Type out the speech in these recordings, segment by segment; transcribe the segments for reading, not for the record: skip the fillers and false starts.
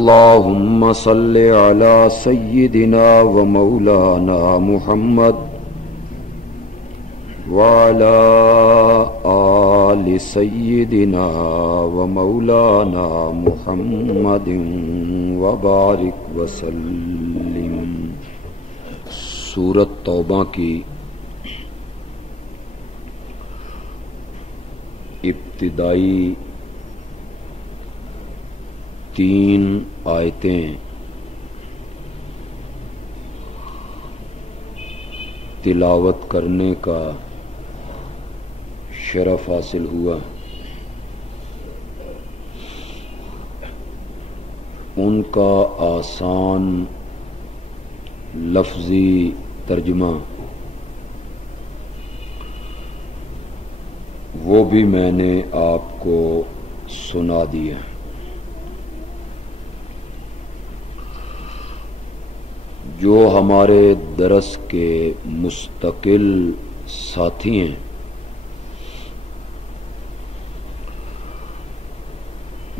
اللهم صل على سيدنا ومولانا محمد وعلى آل سيدنا ومولانا محمد وبارك وسلم۔ سورۃ توبہ کی ابتدائی 3 آیتیں تلاوت کرنے کا شرف حاصل ہوا۔ ان کا آسان لفظی ترجمہ وہ بھی میں نے آپ کو سنا دیا۔ جو ہمارے درس کے مستقل ساتھی ہیں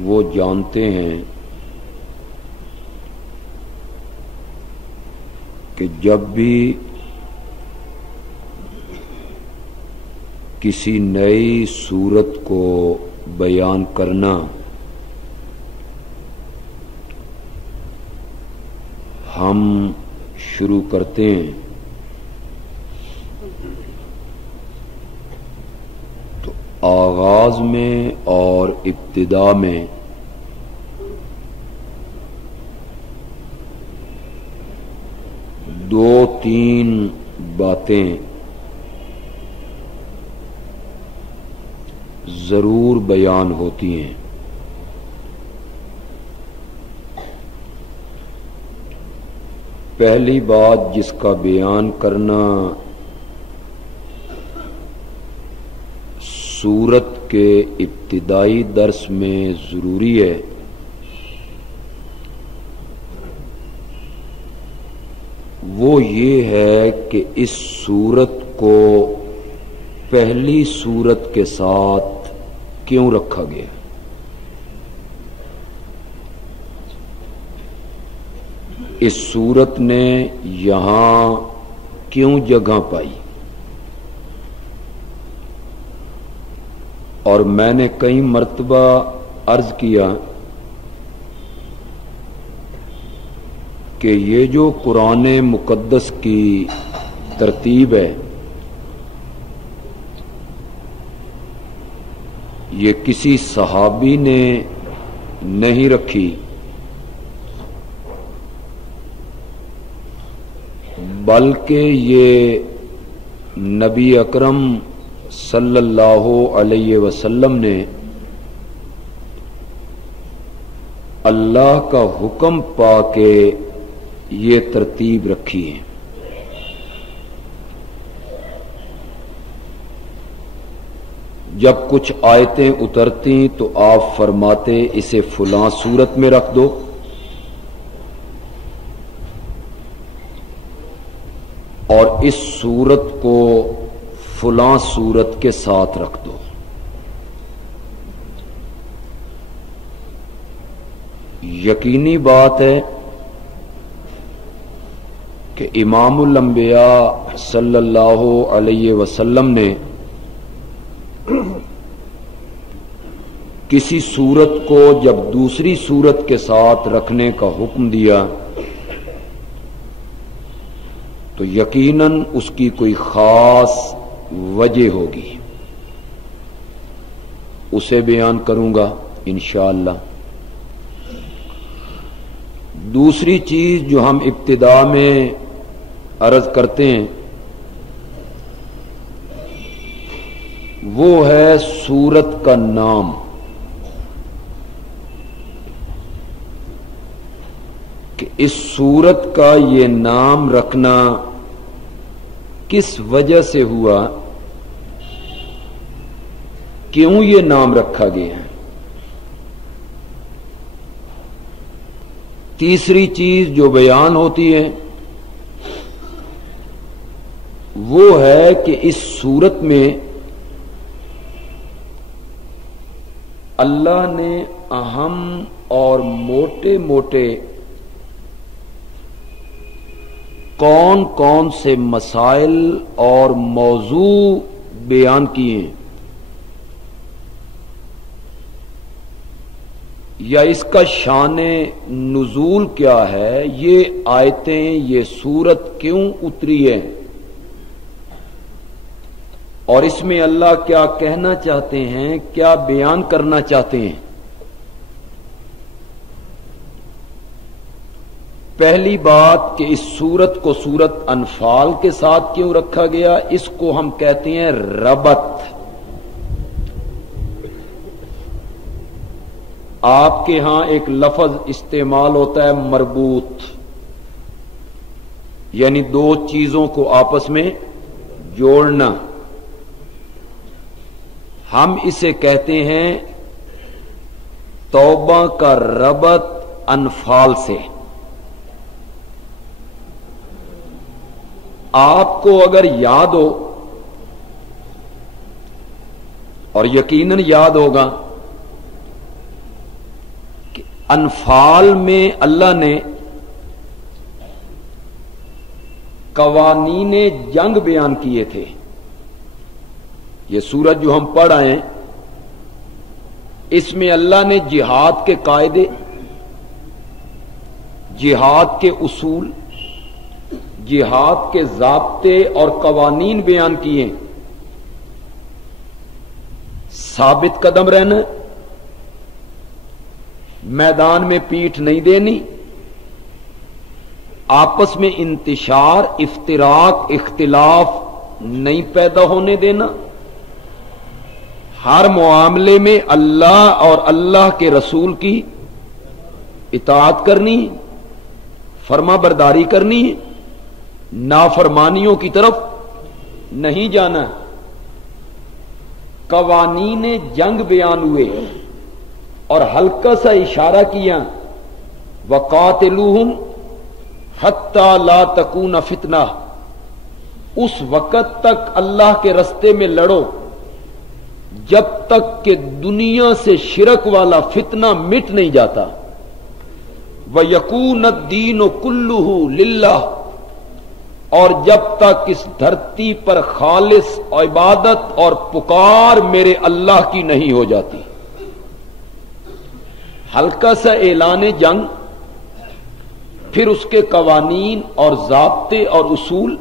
وہ جانتے ہیں کہ جب بھی کسی نئی صورت کو بیان کرنا ہم شروع کرتے ہیں تو آغاز میں اور ابتدا میں دو تین باتیں ضرور بیان ہوتی ہیں۔ پہلی بات جس کا بیان کرنا سورت کے ابتدائی درس میں ضروری ہے وہ یہ ہے کہ اس سورت کو پہلی سورت کے ساتھ کیوں رکھا گیا۔ اس سورت نے یہاں کیوں جگہ پائی، اور میں نے کئی مرتبہ عرض کیا کہ یہ جو قرآن مقدس کی ترتیب ہے یہ کسی صحابی نے نہیں رکھی بلکہ یہ نبی اکرم صلی اللہ علیہ وسلم نے اللہ کا حکم پا کے یہ ترتیب رکھی ہے۔ جب کچھ آیتیں اترتی تو آپ فرماتے اسے فلاں سورت میں رکھ دو، اور اس سورت کو فلاں سورت کے ساتھ رکھ دو۔ یقینی بات ہے کہ امام الانبیاء صلی اللہ علیہ وسلم نے کسی سورت کو جب دوسری سورت کے ساتھ رکھنے کا حکم دیا تو یقیناً اس کی کوئی خاص وجہ ہوگی، اسے بیان کروں گا انشاءاللہ۔ دوسری چیز جو ہم ابتدا میں عرض کرتے ہیں وہ ہے سورت کا نام۔ کہ اس سورت کا یہ نام رکھنا کس وجہ سے ہوا، کیوں یہ نام رکھا گیا ہے۔ تیسری چیز جو بیان ہوتی ہے وہ ہے کہ اس سورت میں اللہ نے اہم اور موٹے موٹے کون کون سے مسائل اور موضوع بیان کیے ہیں، یا اس کا شان نزول کیا ہے، یہ آیتیں، یہ سورت کیوں اتری ہے، اور اس میں اللہ کیا کہنا چاہتے ہیں، کیا بیان کرنا چاہتے ہیں۔ پہلی بات کہ اس سورت کو سورت انفال کے ساتھ کیوں رکھا گیا، اس کو ہم کہتے ہیں ربط۔ آپ کے ہاں ایک لفظ استعمال ہوتا ہے مربوط، یعنی دو چیزوں کو آپس میں جوڑنا، ہم اسے کہتے ہیں توبہ کا ربط انفال سے۔ آپ کو اگر یاد ہو، اور یقیناً یاد ہوگا، کہ انفال میں اللہ نے قوانین جنگ بیان کیے تھے۔ یہ سورت جو ہم پڑھ آئے ہیں، اس میں اللہ نے جہاد کے قاعدے، جہاد کے اصول، جہاد کے ضابطے اور قوانین بیان کیے۔ ثابت قدم رہنا، میدان میں پیٹھ نہیں دینی، آپس میں انتشار، افتراق، اختلاف نہیں پیدا ہونے دینا، ہر معاملے میں اللہ اور اللہ کے رسول کی اطاعت کرنی، فرما برداری کرنی، نافرمانیوں کی طرف نہیں جانا۔ قوانین جنگ بیان ہوئے اور ہلکا سا اشارہ کیا، وَقَاتِلُوهُمْ حَتَّى لَا تَكُونَ فِتْنَةٌ، اس وقت تک اللہ کے رستے میں لڑو جب تک کہ دنیا سے شرک والا فتنہ مٹ نہیں جاتا، وَيَكُونَ الدِّينُ كُلُّهُ لِلَّهِ، اور جب تک اس دھرتی پر خالص عبادت اور پکار میرے اللہ کی نہیں ہو جاتی۔ ہلکا سا اعلان جنگ، پھر اس کے قوانین اور ضابطے اور اصول،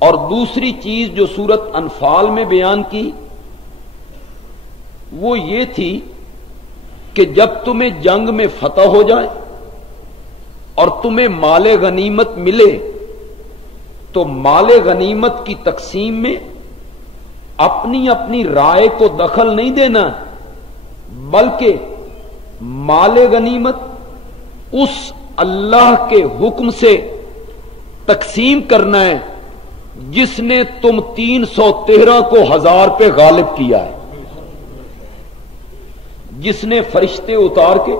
اور دوسری چیز جو سورت انفال میں بیان کی وہ یہ تھی کہ جب تمہیں جنگ میں فتح ہو جائے اور تمہیں مال غنیمت ملے تو مال غنیمت کی تقسیم میں اپنی اپنی رائے کو دخل نہیں دینا، بلکہ مال غنیمت اس اللہ کے حکم سے تقسیم کرنا ہے جس نے تم 313 کو 1000 پہ غالب کیا ہے، جس نے فرشتے اتار کے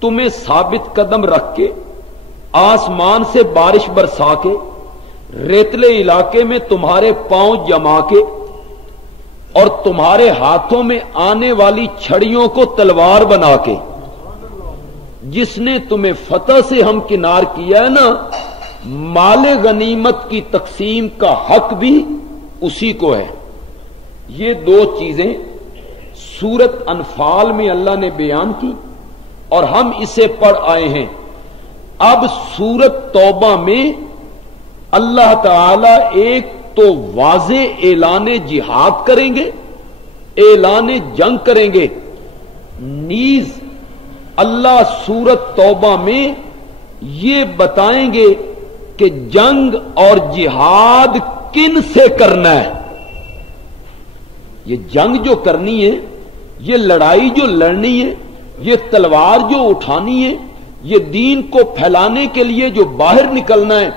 تمہیں ثابت قدم رکھ کے آسمان سے بارش برسا کے ریتلے علاقے میں تمہارے پاؤں جما کے اور تمہارے ہاتھوں میں آنے والی چھڑیوں کو تلوار بنا کے، جس نے تمہیں فتح سے ہمکنار کیا ہے نا، مال غنیمت کی تقسیم کا حق بھی اسی کو ہے۔ یہ دو چیزیں سورت انفال میں اللہ نے بیان کی اور ہم اسے پڑھ آئے ہیں۔ اب سورت توبہ میں اللہ تعالی ایک تو واضح اعلان جہاد کریں گے، اعلان جنگ کریں گے، نیز اللہ سورت توبہ میں یہ بتائیں گے کہ جنگ اور جہاد کن سے کرنا ہے۔ یہ جنگ جو کرنی ہے، یہ لڑائی جو لڑنی ہے، یہ تلوار جو اٹھانی ہے، یہ دین کو پھیلانے کے لیے جو باہر نکلنا ہے،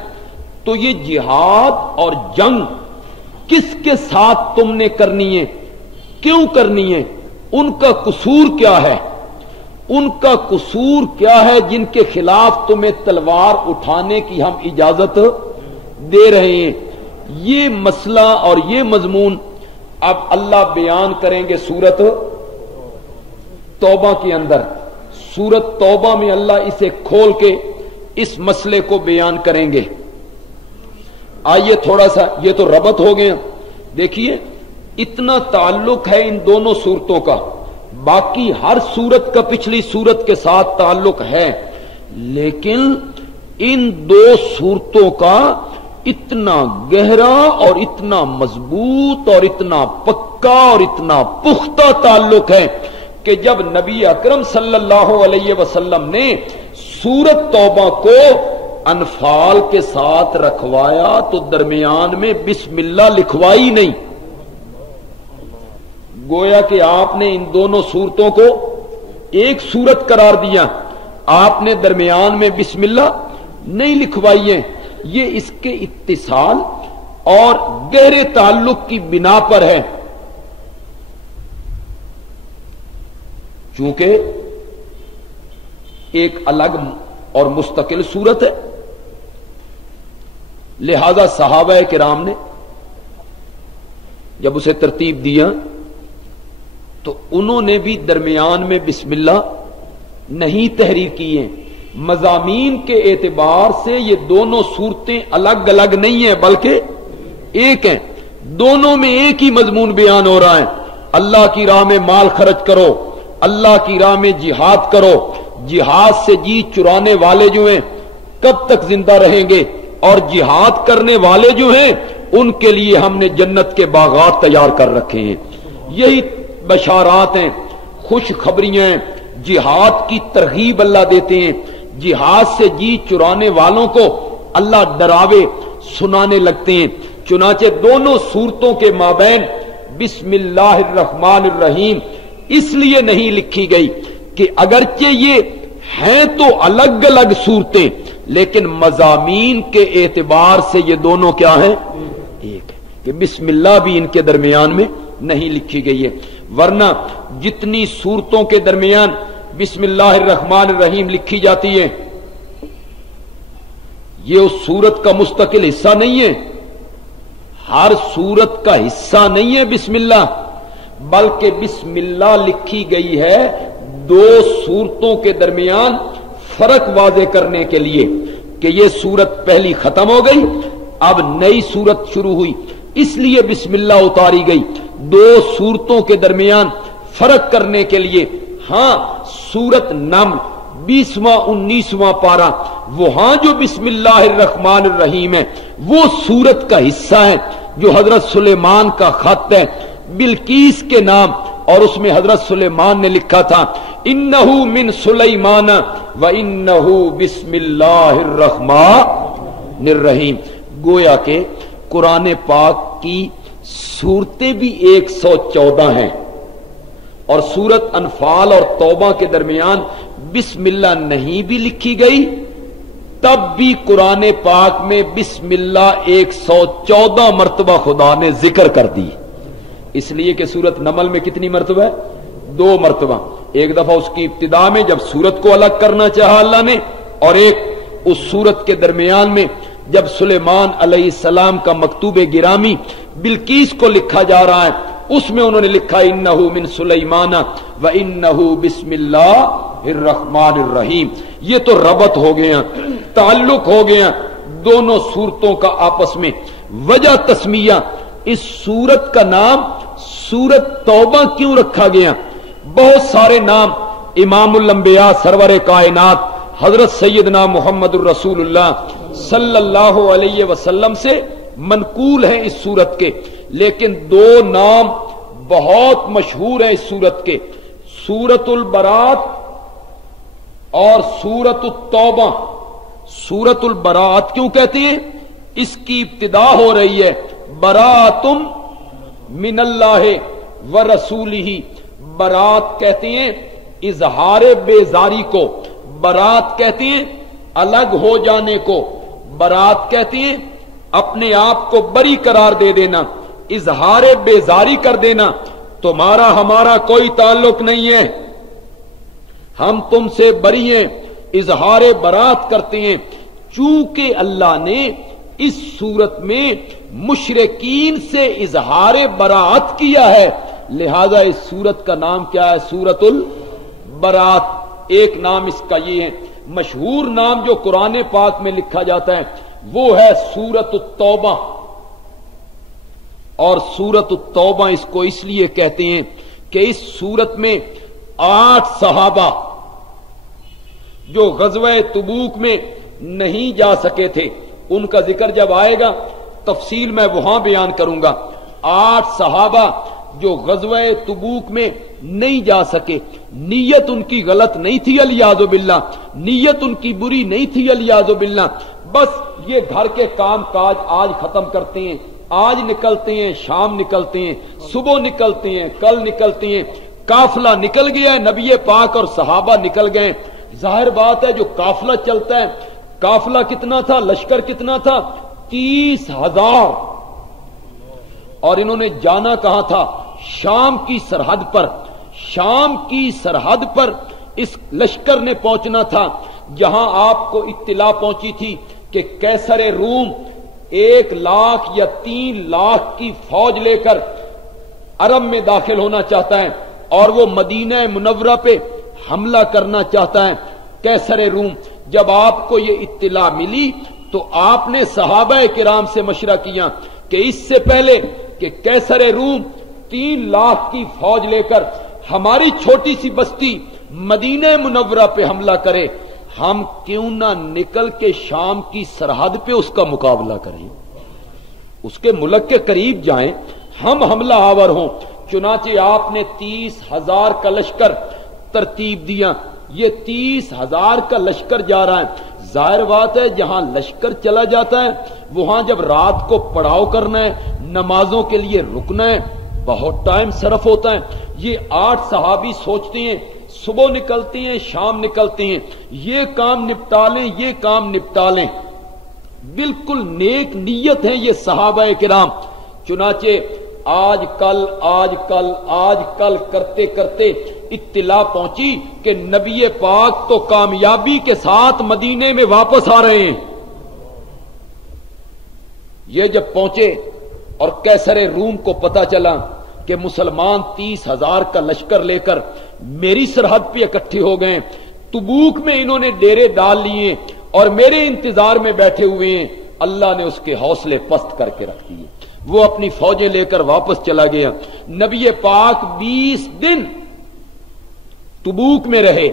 تو یہ جہاد اور جنگ کس کے ساتھ تم نے کرنی ہے، کیوں کرنی ہے، ان کا قصور کیا ہے، ان کا قصور کیا ہے جن کے خلاف تمہیں تلوار اٹھانے کی ہم اجازت دے رہے ہیں۔ یہ مسئلہ اور یہ مضمون اب اللہ بیان کریں گے سورت توبہ کے اندر سورت توبہ میں اللہ اسے کھول کے اس مسئلے کو بیان کریں گے. آئیے تھوڑا سا یہ تو ربط ہو گیا. دیکھیے اتنا تعلق ہے ان دونوں صورتوں کا. باقی ہر صورت کا پچھلی صورت کے ساتھ تعلق ہے, لیکن ان دو صورتوں کا اتنا گہرا اور اتنا مضبوط اور اتنا پکا اور اتنا پختہ تعلق ہے کہ جب نبی اکرم صلی اللہ علیہ وسلم نے سورت توبہ کو انفال کے ساتھ رکھوایا تو درمیان میں بسم اللہ لکھوائی نہیں. گویا کہ آپ نے ان دونوں صورتوں کو ایک صورت قرار دیا, آپ نے درمیان میں بسم اللہ نہیں لکھوائی ہے. یہ اس کے اتصال اور گہرے تعلق کی بنا پر ہے. چونکہ ایک الگ اور مستقل صورت ہے, لہذا صحابہ کرام نے جب اسے ترتیب دیا تو انہوں نے بھی درمیان میں بسم اللہ نہیں تحریر کی ہے. مضامین کے اعتبار سے یہ دونوں صورتیں الگ الگ نہیں ہیں بلکہ ایک ہیں. دونوں میں ایک ہی مضمون بیان ہو رہا ہے. اللہ کی راہ میں مال خرچ کرو, اللہ کی راہ میں جہاد کرو. جہاد سے جی چرانے والے جو ہیں کب تک زندہ رہیں گے, اور جہاد کرنے والے جو ہیں ان کے لیے ہم نے جنت کے باغات تیار کر رکھے ہیں. یہی بشارات ہیں, خوشخبریاں ہیں. جہاد کی ترغیب اللہ دیتے ہیں. جہاد سے جی چرانے والوں کو اللہ ڈراوے سنانے لگتے ہیں. چنانچہ دونوں صورتوں کے مابین بسم اللہ الرحمن الرحیم اس لیے نہیں لکھی گئی کہ اگرچہ یہ ہیں تو الگ الگ صورتیں, لیکن مضامین کے اعتبار سے یہ دونوں کیا ہیں, ایک ہے. کہ بسم اللہ بھی ان کے درمیان میں نہیں لکھی گئی ہے. ورنہ جتنی صورتوں کے درمیان بسم اللہ الرحمن الرحیم لکھی جاتی ہے یہ اس صورت کا مستقل حصہ نہیں ہے. ہر صورت کا حصہ نہیں ہے بسم اللہ, بلکہ بسم اللہ لکھی گئی ہے دو صورتوں کے درمیان فرق واضح کرنے کے لیے کہ یہ صورت پہلی ختم ہو گئی, اب نئی صورت شروع ہوئی, اس لیے بسم اللہ اتاری گئی دو صورتوں کے درمیان فرق کرنے کے لیے. ہاں سورت نمل 20واں 19واں پارہ وہاں جو بسم اللہ الرحمن الرحیم ہے وہ سورت کا حصہ ہے جو حضرت سلیمان کا خط ہے بلقیس کے نام, اور اس میں حضرت سلیمان نے لکھا تھا انہو من سلیمان و انہو بسم اللہ الرحمن الرحیم. گویا کہ قرآن پاک کی صورتیں بھی 114 ہیں, اور سورت انفال اور توبہ کے درمیان بسم اللہ نہیں بھی لکھی گئی تب بھی قرآن پاک میں بسم اللہ 114 مرتبہ خدا نے ذکر کر دی. اس لیے کہ سورت نمل میں کتنی مرتبہ ہے, 2 مرتبہ. ایک دفعہ اس کی ابتدا میں جب سورت کو الگ کرنا چاہا اللہ نے, اور ایک اس سورت کے درمیان میں جب سلیمان علیہ السلام کا مکتوب گرامی بلقیس کو لکھا جا رہا ہے اس میں انہوں نے لکھا انہو من سلیمان و انہو بسم اللہ الرحمن الرحیم. یہ تو ربط ہو گیا, تعلق ہو گیا دونوں صورتوں کا آپس میں. وجہ تسمیہ اس صورت کا نام سورت توبہ کیوں رکھا گیا؟ بہت سارے نام امام الانبیاء سرور کائنات حضرت سیدنا محمد الرسول اللہ صلی اللہ علیہ وسلم سے منقول ہیں اس صورت کے, لیکن 2 نام بہت مشہور ہیں اس صورت کے, سورت البرات اور سورت التوبہ. سورت البرات کیوں کہتے ہیں؟ اس کی ابتدا ہو رہی ہے براتم من اللہ و رسولہ. برات کہتے ہیں اظہار بیزاری کو, برات کہتے ہیں الگ ہو جانے کو, برات کہتے ہیں اپنے آپ کو بری قرار دے دینا, اظہار بیزاری کر دینا. تمہارا ہمارا کوئی تعلق نہیں ہے, ہم تم سے بری ہیں, اظہار برات کرتے ہیں. چونکہ اللہ نے اس صورت میں مشرکین سے اظہار برات کیا ہے لہذا اس صورت کا نام کیا ہے؟ سورت برات ایک نام اس کا یہ ہے. مشہور نام جو قرآن پاک میں لکھا جاتا ہے وہ ہے سورۃ التوبہ. اور سورۃ التوبہ اس کو اس لیے کہتے ہیں کہ اس سورت میں 8 صحابہ جو غزوہ تبوک میں نہیں جا سکے تھے ان کا ذکر جب آئے گا تفصیل میں وہاں بیان کروں گا. 8 صحابہ جو غزوہ تبوک میں نہیں جا سکے, نیت ان کی غلط نہیں تھی الیاذ باللہ, نیت ان کی بری نہیں تھی الیاذ باللہ, بس یہ گھر کے کام کاج آج ختم کرتے ہیں, آج نکلتے ہیں, شام نکلتے ہیں, صبح نکلتے ہیں, کل نکلتے ہیں. قافلہ نکل گیا ہے, نبی پاک اور صحابہ نکل گئے. ظاہر بات ہے جو قافلہ چلتا ہے, قافلہ کتنا تھا, لشکر کتنا تھا, 30,000. اور انہوں نے جانا کہاں تھا, شام کی سرحد پر. شام کی سرحد پر اس لشکر نے پہنچنا تھا جہاں آپ کو اطلاع پہنچی تھی کہ قیصر روم 1 لاکھ یا 3 لاکھ کی فوج لے کر عرب میں داخل ہونا چاہتا ہے اور وہ مدینہ منورہ پہ حملہ کرنا چاہتا ہے. قیصر روم, جب آپ کو یہ اطلاع ملی تو آپ نے صحابہ کرام سے مشورہ کیا کہ اس سے پہلے کہ قیصر روم 3 لاکھ کی فوج لے کر ہماری چھوٹی سی بستی مدینہ منورہ پہ حملہ کرے, ہم کیوں نہ نکل کے شام کی سرحد پہ اس کا مقابلہ کریں, اس کے ملک کے قریب جائیں, ہم حملہ آور ہوں. چنانچہ آپ نے 30,000 کا لشکر ترتیب دیا. یہ 30,000 کا لشکر جا رہا ہے. ظاہر بات ہے جہاں لشکر چلا جاتا ہے وہاں جب رات کو پڑاؤ کرنا ہے, نمازوں کے لیے رکنا ہے, بہت ٹائم صرف ہوتا ہے. یہ 8 صحابی سوچتے ہیں صبح نکلتے ہیں, شام نکلتے ہیں, یہ کام نپٹا لیں, یہ کام نپٹا لیں. بالکل نیک نیت ہیں یہ صحابہ کرام. چنانچہ آج کل کرتے کرتے اطلاع پہنچی کہ نبی پاک تو کامیابی کے ساتھ مدینے میں واپس آ رہے ہیں. یہ جب پہنچے اور قیصر روم کو پتا چلا کہ مسلمان 30,000 کا لشکر لے کر میری سرحد پہ اکٹھے ہو گئے, تبوک میں انہوں نے ڈیرے ڈال لیے اور میرے انتظار میں بیٹھے ہوئے ہیں, اللہ نے اس کے حوصلے پست کر کے رکھ دیے. وہ اپنی فوجیں لے کر واپس چلا گیا. نبی پاک 20 دن تبوک میں رہے.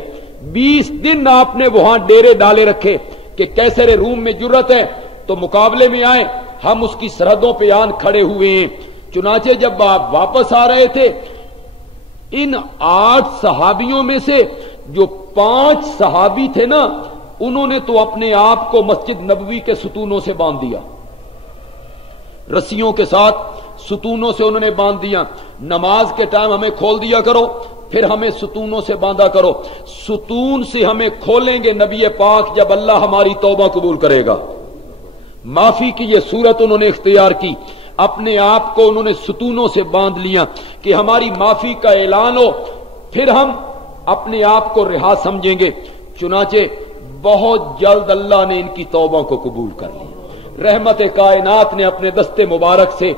20 دن آپ نے وہاں ڈیرے ڈالے رکھے کہ قیصر روم میں جرت ہے تو مقابلے میں آئے, ہم اس کی سرحدوں پہ آن کھڑے ہوئے ہیں. چنانچہ جب آپ واپس آ رہے تھے ان 8 صحابیوں میں سے جو 5 صحابی تھے نا, انہوں نے تو اپنے آپ کو مسجد نبوی کے ستونوں سے باندھ دیا, رسیوں کے ساتھ ستونوں سے انہوں نے باندھ دیا. نماز کے ٹائم ہمیں کھول دیا کرو, پھر ہمیں ستونوں سے باندھا کرو. ستون سے ہمیں کھولیں گے نبی پاک جب اللہ ہماری توبہ قبول کرے گا. معافی کی یہ صورت انہوں نے اختیار کی, اپنے آپ کو انہوں نے ستونوں سے باندھ لیا کہ ہماری معافی کا اعلان ہو, پھر ہم اپنے آپ کو رہا سمجھیں گے. چنانچہ بہت جلد اللہ نے ان کی توبہ کو قبول کر لی. رحمت کائنات نے اپنے دستے مبارک سے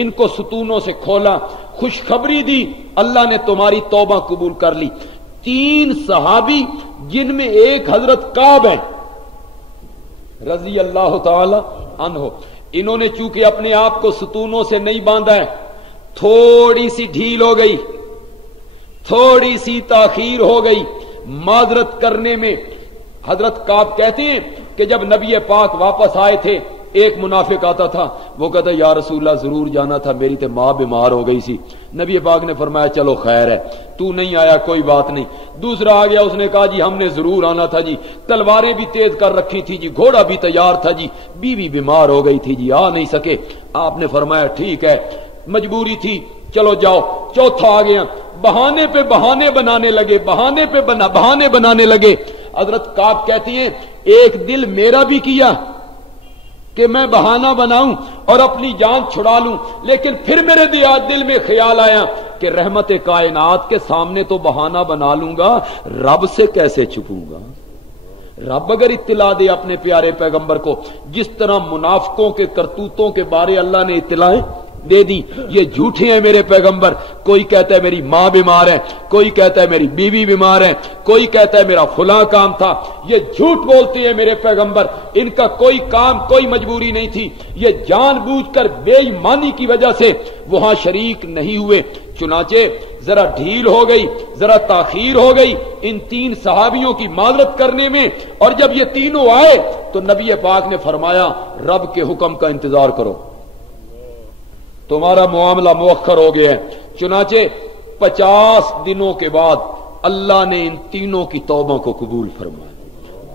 ان کو ستونوں سے کھولا, خوشخبری دی, اللہ نے تمہاری توبہ قبول کر لی. 3 صحابی جن میں ایک حضرت کعب ہیں رضی اللہ تعالی عنہ, انہوں نے چونکہ اپنے آپ کو ستونوں سے نہیں باندھا ہے, تھوڑی سی ڈھیل ہو گئی, تھوڑی سی تاخیر ہو گئی معذرت کرنے میں. حضرت کعب کہتے ہیں کہ جب نبی پاک واپس آئے تھے ایک منافق آتا تھا, وہ کہتا یا رسول اللہ ضرور جانا تھا, میری تو ماں بیمار ہو گئی سی. نبی پاک نے فرمایا چلو خیر ہے, تو نہیں آیا کوئی بات نہیں. دوسرا آ گیا, اس نے کہا جی ہم نے ضرور آنا تھا جی, تلواریں بھی تیز کر رکھی تھی جی, گھوڑا بھی تیار تھا جی, بیوی بیمار ہو گئی تھی جی, آ نہیں سکے. آپ نے فرمایا ٹھیک ہے مجبوری تھی, چلو جاؤ. چوتھا آ گیا, بہانے پہ بہانے بنانے لگے, بہانے بنانے لگے. حضرت کعب کہتی ہیں ایک دل میرا بھی کیا کہ میں بہانہ بناؤں اور اپنی جان چھڑا لوں, لیکن پھر میرے دل میں خیال آیا کہ رحمت کائنات کے سامنے تو بہانہ بنا لوں گا, رب سے کیسے چھپوں گا. رب اگر اطلاع دے اپنے پیارے پیغمبر کو, جس طرح منافقوں کے کرتوتوں کے بارے اللہ نے اطلاعیں دے دی. یہ جھوٹے ہیں میرے پیغمبر. کوئی کہتا ہے میری ماں بیمار ہے, کوئی کہتا ہے میری بیوی بیمار ہے, کوئی کہتا ہے میرا فلاں کام تھا. یہ جھوٹ بولتے ہیں میرے پیغمبر. ان کا کوئی کام, کوئی مجبوری نہیں تھی. یہ جان بوجھ کر بے ایمانی کی وجہ سے وہاں شریک نہیں ہوئے. چنانچہ ذرا ڈھیل ہو گئی, ذرا تاخیر ہو گئی ان تین صحابیوں کی معذرت کرنے میں. اور جب یہ تینوں آئے تو نبی پاک نے فرمایا رب کے حکم کا انتظار کرو, تمہارا معاملہ مؤخر ہو گیا ہے. چنانچہ 50 دنوں کے بعد اللہ نے ان تینوں کی توبہ کو قبول فرمایا.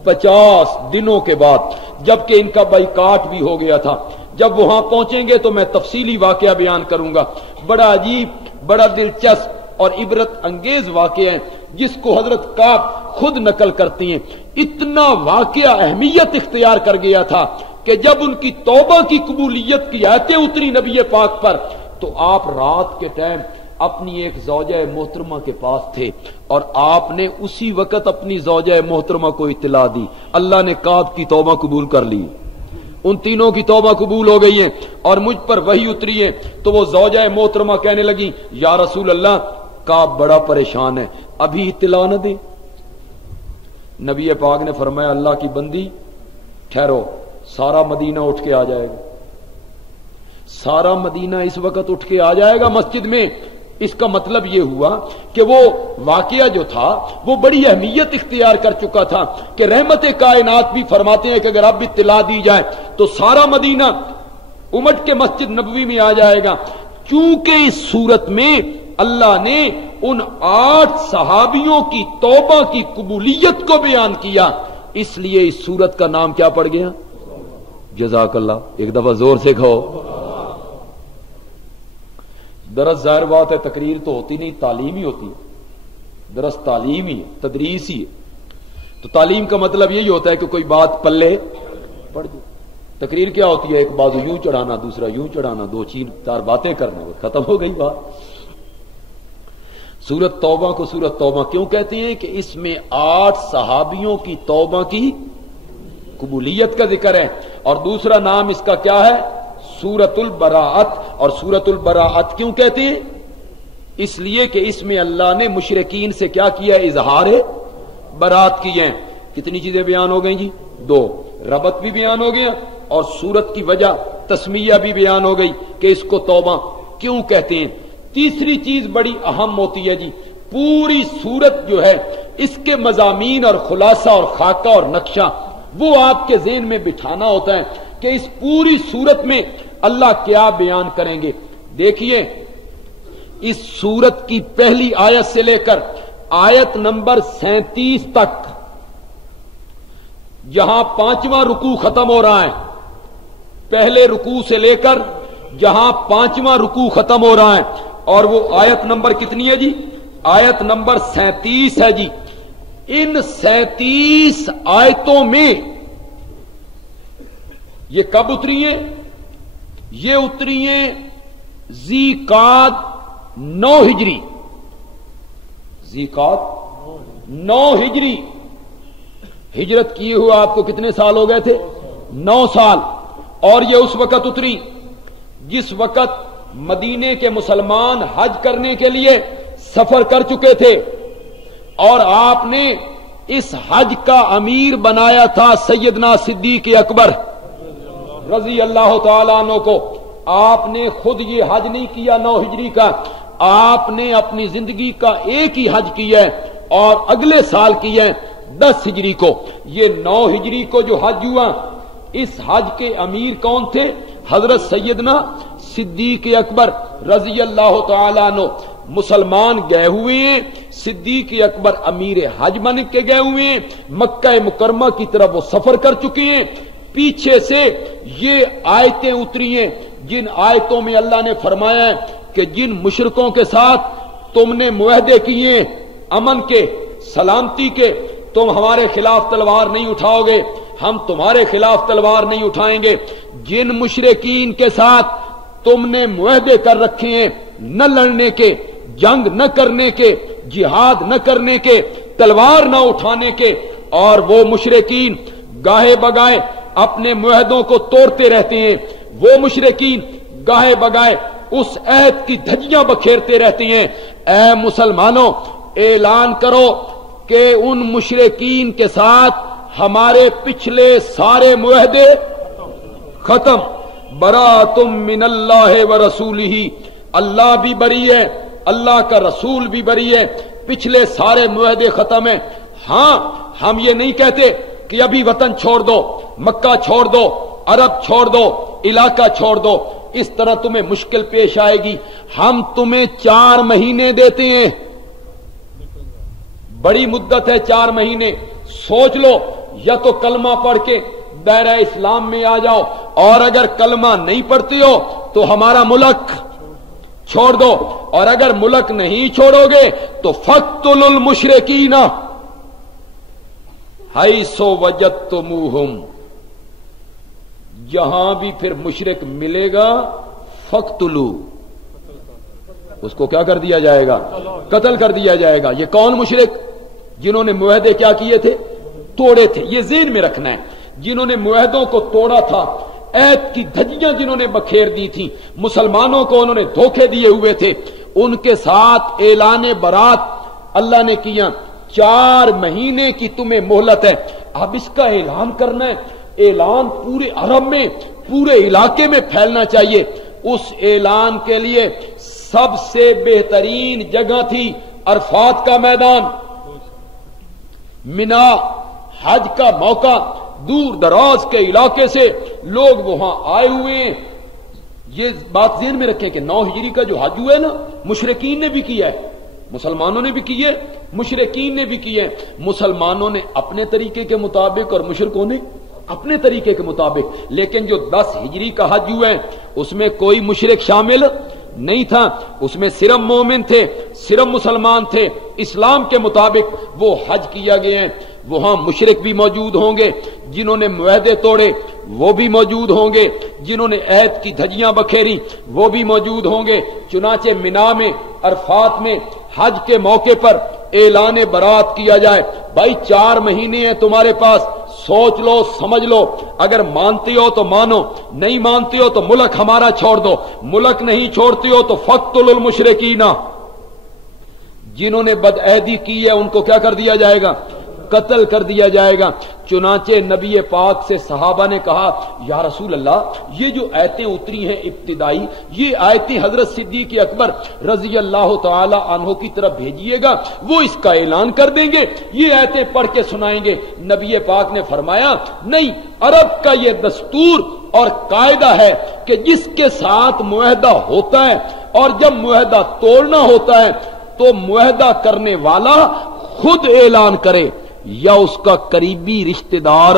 50 دنوں کے بعد, جبکہ ان کا بائیکاٹ بھی ہو گیا تھا. جب وہاں پہنچیں گے تو میں تفصیلی واقعہ بیان کروں گا. بڑا عجیب, بڑا دلچسپ اور عبرت انگیز واقعہ ہے جس کو حضرت کعب خود نقل کرتی ہیں. اتنا واقعہ اہمیت اختیار کر گیا تھا کہ جب ان کی توبہ کی قبولیت کی آیتیں اتری نبی پاک پر تو آپ رات کے ٹائم اپنی ایک زوجہ محترمہ کے پاس تھے اور آپ نے اسی وقت اپنی زوجہ محترمہ کو اطلاع دی. اللہ نے کعب کی توبہ قبول کر لی, ان تینوں کی توبہ قبول ہو گئی ہے اور مجھ پر وحی اتری ہے. تو وہ زوجہ محترمہ کہنے لگی یا رسول اللہ کعب بڑا پریشان ہے, ابھی اطلاع نہ دیں. نبی پاک نے فرمایا اللہ کی بندی ٹھہرو, سارا مدینہ اٹھ کے آ جائے گا, سارا مدینہ اس وقت اٹھ کے آ جائے گا مسجد میں. اس کا مطلب یہ ہوا کہ وہ واقعہ جو تھا وہ بڑی اہمیت اختیار کر چکا تھا کہ رحمت کائنات بھی فرماتے ہیں کہ اگر اب اطلاع دی جائے تو سارا مدینہ امٹ کے مسجد نبوی میں آ جائے گا. چونکہ اس صورت میں اللہ نے ان 8 صحابیوں کی توبہ کی قبولیت کو بیان کیا, اس لیے اس صورت کا نام کیا پڑ گیا؟ جزاک اللہ. ایک دفعہ زور سے کہو. درس ظاہر بات ہے تقریر تو ہوتی نہیں, تعلیم ہی ہوتی ہے. درس تعلیم ہی ہے, تدریس ہی ہے. تو تعلیم کا مطلب یہی ہوتا ہے کہ کوئی بات پلے پڑ جائے. تقریر کیا ہوتی ہے؟ ایک بازو یوں چڑھانا, دوسرا یوں چڑھانا, 2-4 باتیں کرنا, وہ ختم ہو گئی بات. سورت توبہ کو سورت توبہ کیوں کہتے ہیں؟ کہ اس میں 8 صحابیوں کی توبہ کی قبولیت کا ذکر ہے. اور دوسرا نام اس کا کیا ہے؟ سورت البراءت. اور سورت البراءت کیوں کہتے ہیں؟ اس لیے کہ اس میں اللہ نے مشرکین سے کیا کیا؟ اظہار برات کی ہیں. کتنی چیزیں بیان ہو گئیں جی؟ 2. ربط بھی بیان ہو گیا اور سورت کی وجہ تسمیہ بھی بیان ہو گئی کہ اس کو توبہ کیوں کہتے ہیں. تیسری چیز بڑی اہم ہوتی ہے جی, پوری سورت جو ہے اس کے مضامین اور خلاصہ اور خاکہ اور نقشہ وہ آپ کے ذہن میں بٹھانا ہوتا ہے کہ اس پوری سورت میں اللہ کیا بیان کریں گے. دیکھیے اس سورت کی پہلی آیت سے لے کر آیت نمبر 37 تک جہاں 5واں رکوع ختم ہو رہا ہے, پہلے رکوع سے لے کر جہاں 5واں رکوع ختم ہو رہا ہے, اور وہ آیت نمبر کتنی ہے جی؟ آیت نمبر 37 ہے جی. ان 37 آیتوں میں یہ کب اتری ہیں؟ یہ اتری ہیں ذی قعد 9 ہجری. ذی قعد 9 ہجری. ہجرت کیے ہوئے آپ کو کتنے سال ہو گئے تھے؟ 9 سال. اور یہ اس وقت اتری جس وقت مدینے کے مسلمان حج کرنے کے لیے سفر کر چکے تھے اور آپ نے اس حج کا امیر بنایا تھا سیدنا صدیق اکبر رضی اللہ تعالیٰ عنہ کو. آپ نے خود یہ حج نہیں کیا 9 ہجری کا, آپ نے اپنی زندگی کا ایک ہی حج کیا ہے اور اگلے سال کیا ہے 10 ہجری کو. یہ 9 ہجری کو جو حج ہوا, اس حج کے امیر کون تھے؟ حضرت سیدنا صدیق اکبر رضی اللہ تعالیٰ عنہ. مسلمان گئے ہوئے ہیں, صدیق اکبر امیر حج بن کے گئے ہوئے ہیں, مکہ مکرمہ کی طرف وہ سفر کر چکے ہیں. پیچھے سے یہ آیتیں اتری ہیں جن آیتوں میں اللہ نے فرمایا ہے کہ جن مشرکوں کے ساتھ تم نے معاہدے کیے امن کے, سلامتی کے, تم ہمارے خلاف تلوار نہیں اٹھاؤ گے, ہم تمہارے خلاف تلوار نہیں اٹھائیں گے. جن مشرکین کے ساتھ تم نے معاہدے کر رکھے ہیں نہ لڑنے کے, جنگ نہ کرنے کے, جہاد نہ کرنے کے, تلوار نہ اٹھانے کے, اور وہ مشرکین گاہے بگائے اپنے معاہدوں کو توڑتے رہتے ہیں, وہ مشرکین گاہے بگائے اس عہد کی دھجیاں بکھیرتے رہتے ہیں۔ اے مسلمانوں، اعلان کرو کہ ان مشرکین کے ساتھ ہمارے پچھلے سارے معاہدے ختم۔ براءۃ من اللہ ورسولہ، اللہ بھی بری ہے، اللہ کا رسول بھی بری ہے، پچھلے سارے معاہدے ختم ہیں۔ ہاں، ہم یہ نہیں کہتے کہ ابھی وطن چھوڑ دو، مکہ چھوڑ دو، عرب چھوڑ دو، علاقہ چھوڑ دو، اس طرح تمہیں مشکل پیش آئے گی۔ ہم تمہیں 4 مہینے دیتے ہیں، بڑی مدت ہے 4 مہینے، سوچ لو، یا تو کلمہ پڑھ کے دائرہ اسلام میں آ جاؤ، اور اگر کلمہ نہیں پڑھتے ہو تو ہمارا ملک چھوڑ دو، اور اگر ملک نہیں چھوڑو گے تو فاقتلوا المشرکین حیث وجدتموہم، جہاں بھی پھر مشرک ملے گا فاقتلوا، اس کو کیا کر دیا جائے گا؟ قتل کر دیا جائے گا۔ یہ کون مشرک؟ جنہوں نے معاہدے کیا کیے تھے؟ توڑے تھے۔ یہ ذہن میں رکھنا ہے، جنہوں نے معاہدوں کو توڑا تھا، عہد کی دھجیاں جنہوں نے بکھیر دی تھی، مسلمانوں کو انہوں نے دھوکے دیے ہوئے تھے، ان کے ساتھ اعلان برات اللہ نے کیا۔ 4 مہینے کی تمہیں مہلت ہے۔ اب اس کا اعلان کرنا ہے، اعلان پورے عرب میں، پورے علاقے میں پھیلنا چاہیے۔ اس اعلان کے لیے سب سے بہترین جگہ تھی عرفات کا میدان، منا، حج کا موقع، دور دراز کے علاقے سے لوگ وہاں آئے ہوئے ہیں۔ یہ بات ذہن میں رکھیں کہ 9 ہجری کا جو حج ہوا ہے نا، مشرکین نے بھی کیا ہے، مسلمانوں نے بھی کی ہے، مشرکین نے بھی کی ہے۔ مسلمانوں نے اپنے طریقے کے مطابق اور مشرکوں نے اپنے طریقے کے مطابق، لیکن جو 10 ہجری کا حج ہوا ہے اس میں کوئی مشرک شامل نہیں تھا، اس میں صرف مومن تھے، صرف مسلمان تھے، اسلام کے مطابق وہ حج کیا گیا ہے۔ وہاں مشرک بھی موجود ہوں گے، جنہوں نے معاہدے توڑے وہ بھی موجود ہوں گے، جنہوں نے عہد کی دھجیاں بکھیری وہ بھی موجود ہوں گے۔ چنانچہ منا میں، عرفات میں حج کے موقع پر اعلان برات کیا جائے۔ بھائی 4 مہینے ہیں تمہارے پاس، سوچ لو، سمجھ لو، اگر مانتے ہو تو مانو، نہیں مانتے ہو تو ملک ہمارا چھوڑ دو، ملک نہیں چھوڑتے ہو تو فاقتلوا المشرکین، جنہوں نے بدعہدی کی ہے ان کو کیا کر دیا جائے گا؟ قتل کر دیا جائے گا۔ چنانچہ نبی پاک سے صحابہ نے کہا، یا رسول اللہ، یہ جو آیتیں اتری ہیں ابتدائی، یہ آیتیں حضرت صدیق اکبر رضی اللہ تعالی عنہ کی طرف بھیجیے گا، وہ اس کا اعلان کر دیں گے، یہ آیتیں پڑھ کے سنائیں گے۔ نبی پاک نے فرمایا، نہیں، عرب کا یہ دستور اور قاعدہ ہے کہ جس کے ساتھ معاہدہ ہوتا ہے اور جب معاہدہ توڑنا ہوتا ہے تو معاہدہ کرنے والا خود اعلان کرے یا اس کا قریبی رشتہ دار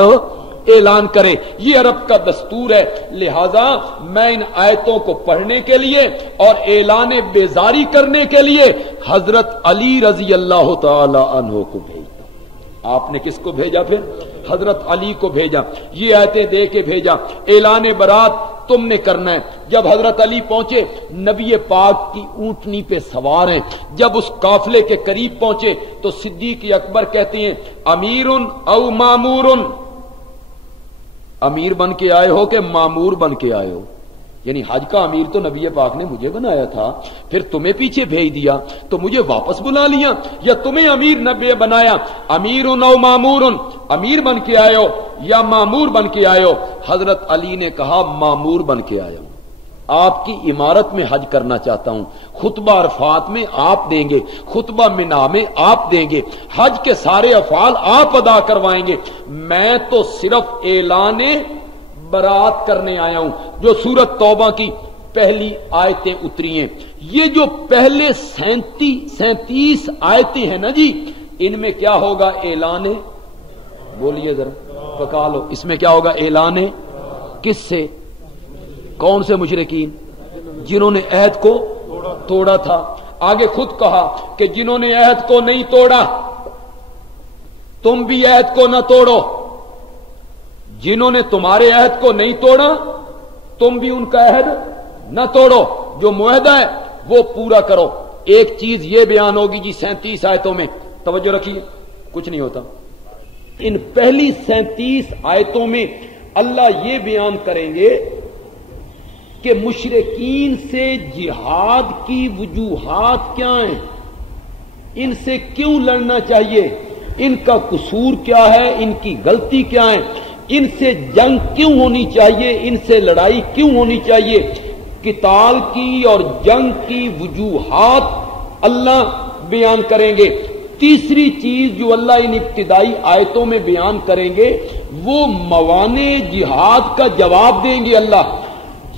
اعلان کرے، یہ عرب کا دستور ہے۔ لہذا میں ان آیتوں کو پڑھنے کے لیے اور اعلان بیزاری کرنے کے لیے حضرت علی رضی اللہ تعالی عنہ کو بھیجتا ہوں۔ آپ نے کس کو بھیجا؟ پھر حضرت علی کو بھیجا، یہ آیتیں دے کے بھیجا، اعلان برات تم نے کرنا ہے۔ جب حضرت علی پہنچے، نبی پاک کی اونٹنی پہ سوار ہیں، جب اس قافلے کے قریب پہنچے تو صدیق اکبر کہتے ہیں، امیر او مامور، امیر بن کے آئے ہو کہ مامور بن کے آئے ہو؟ یعنی حج کا امیر تو نبی پاک نے مجھے بنایا تھا، پھر تمہیں پیچھے بھیج دیا تو مجھے واپس بلا لیا، یا تمہیں امیر نبی بنایا؟ امیر او مامور، امیر بن کے آئے ہو یا مامور بن کے آئے ہو؟ حضرت علی نے کہا، مامور بن کے آیا ہوں، آپ کی عمارت میں حج کرنا چاہتا ہوں، خطبہ عرفات میں آپ دیں گے، خطبہ منا میں آپ دیں گے، حج کے سارے افعال آپ ادا کروائیں گے، میں تو صرف اعلان برات کرنے آیا ہوں۔ جو سورت توبہ کی پہلی آیتیں اتری ہیں، یہ جو پہلے 37 آیتیں ہیں نا جی، ان میں کیا ہوگا؟ اعلان، بولیے ذرا پکا لو، اس میں کیا ہوگا؟ اعلان کس سے؟ کون سے مشرکین؟ جنہوں نے عہد کو توڑا تھا۔ آگے خود کہا کہ جنہوں نے عہد کو نہیں توڑا تم بھی عہد کو نہ توڑو، جنہوں نے تمہارے عہد کو نہیں توڑا تم بھی ان کا عہد نہ توڑو، جو معاہدہ ہے وہ پورا کرو۔ ایک چیز یہ بیان ہوگی جی 37 آیتوں میں، توجہ رکھیے، کچھ نہیں ہوتا۔ ان پہلی 37 آیتوں میں اللہ یہ بیان کریں گے کہ مشرکین سے جہاد کی وجوہات کیا ہیں، ان سے کیوں لڑنا چاہیے، ان کا قصور کیا ہے، ان کی غلطی کیا ہے، ان سے جنگ کیوں ہونی چاہیے، ان سے لڑائی کیوں ہونی چاہیے، قتال کی اور جنگ کی وجوہات اللہ بیان کریں گے۔ تیسری چیز جو اللہ ان ابتدائی آیتوں میں بیان کریں گے وہ موانع جہاد کا جواب دیں گے۔ اللہ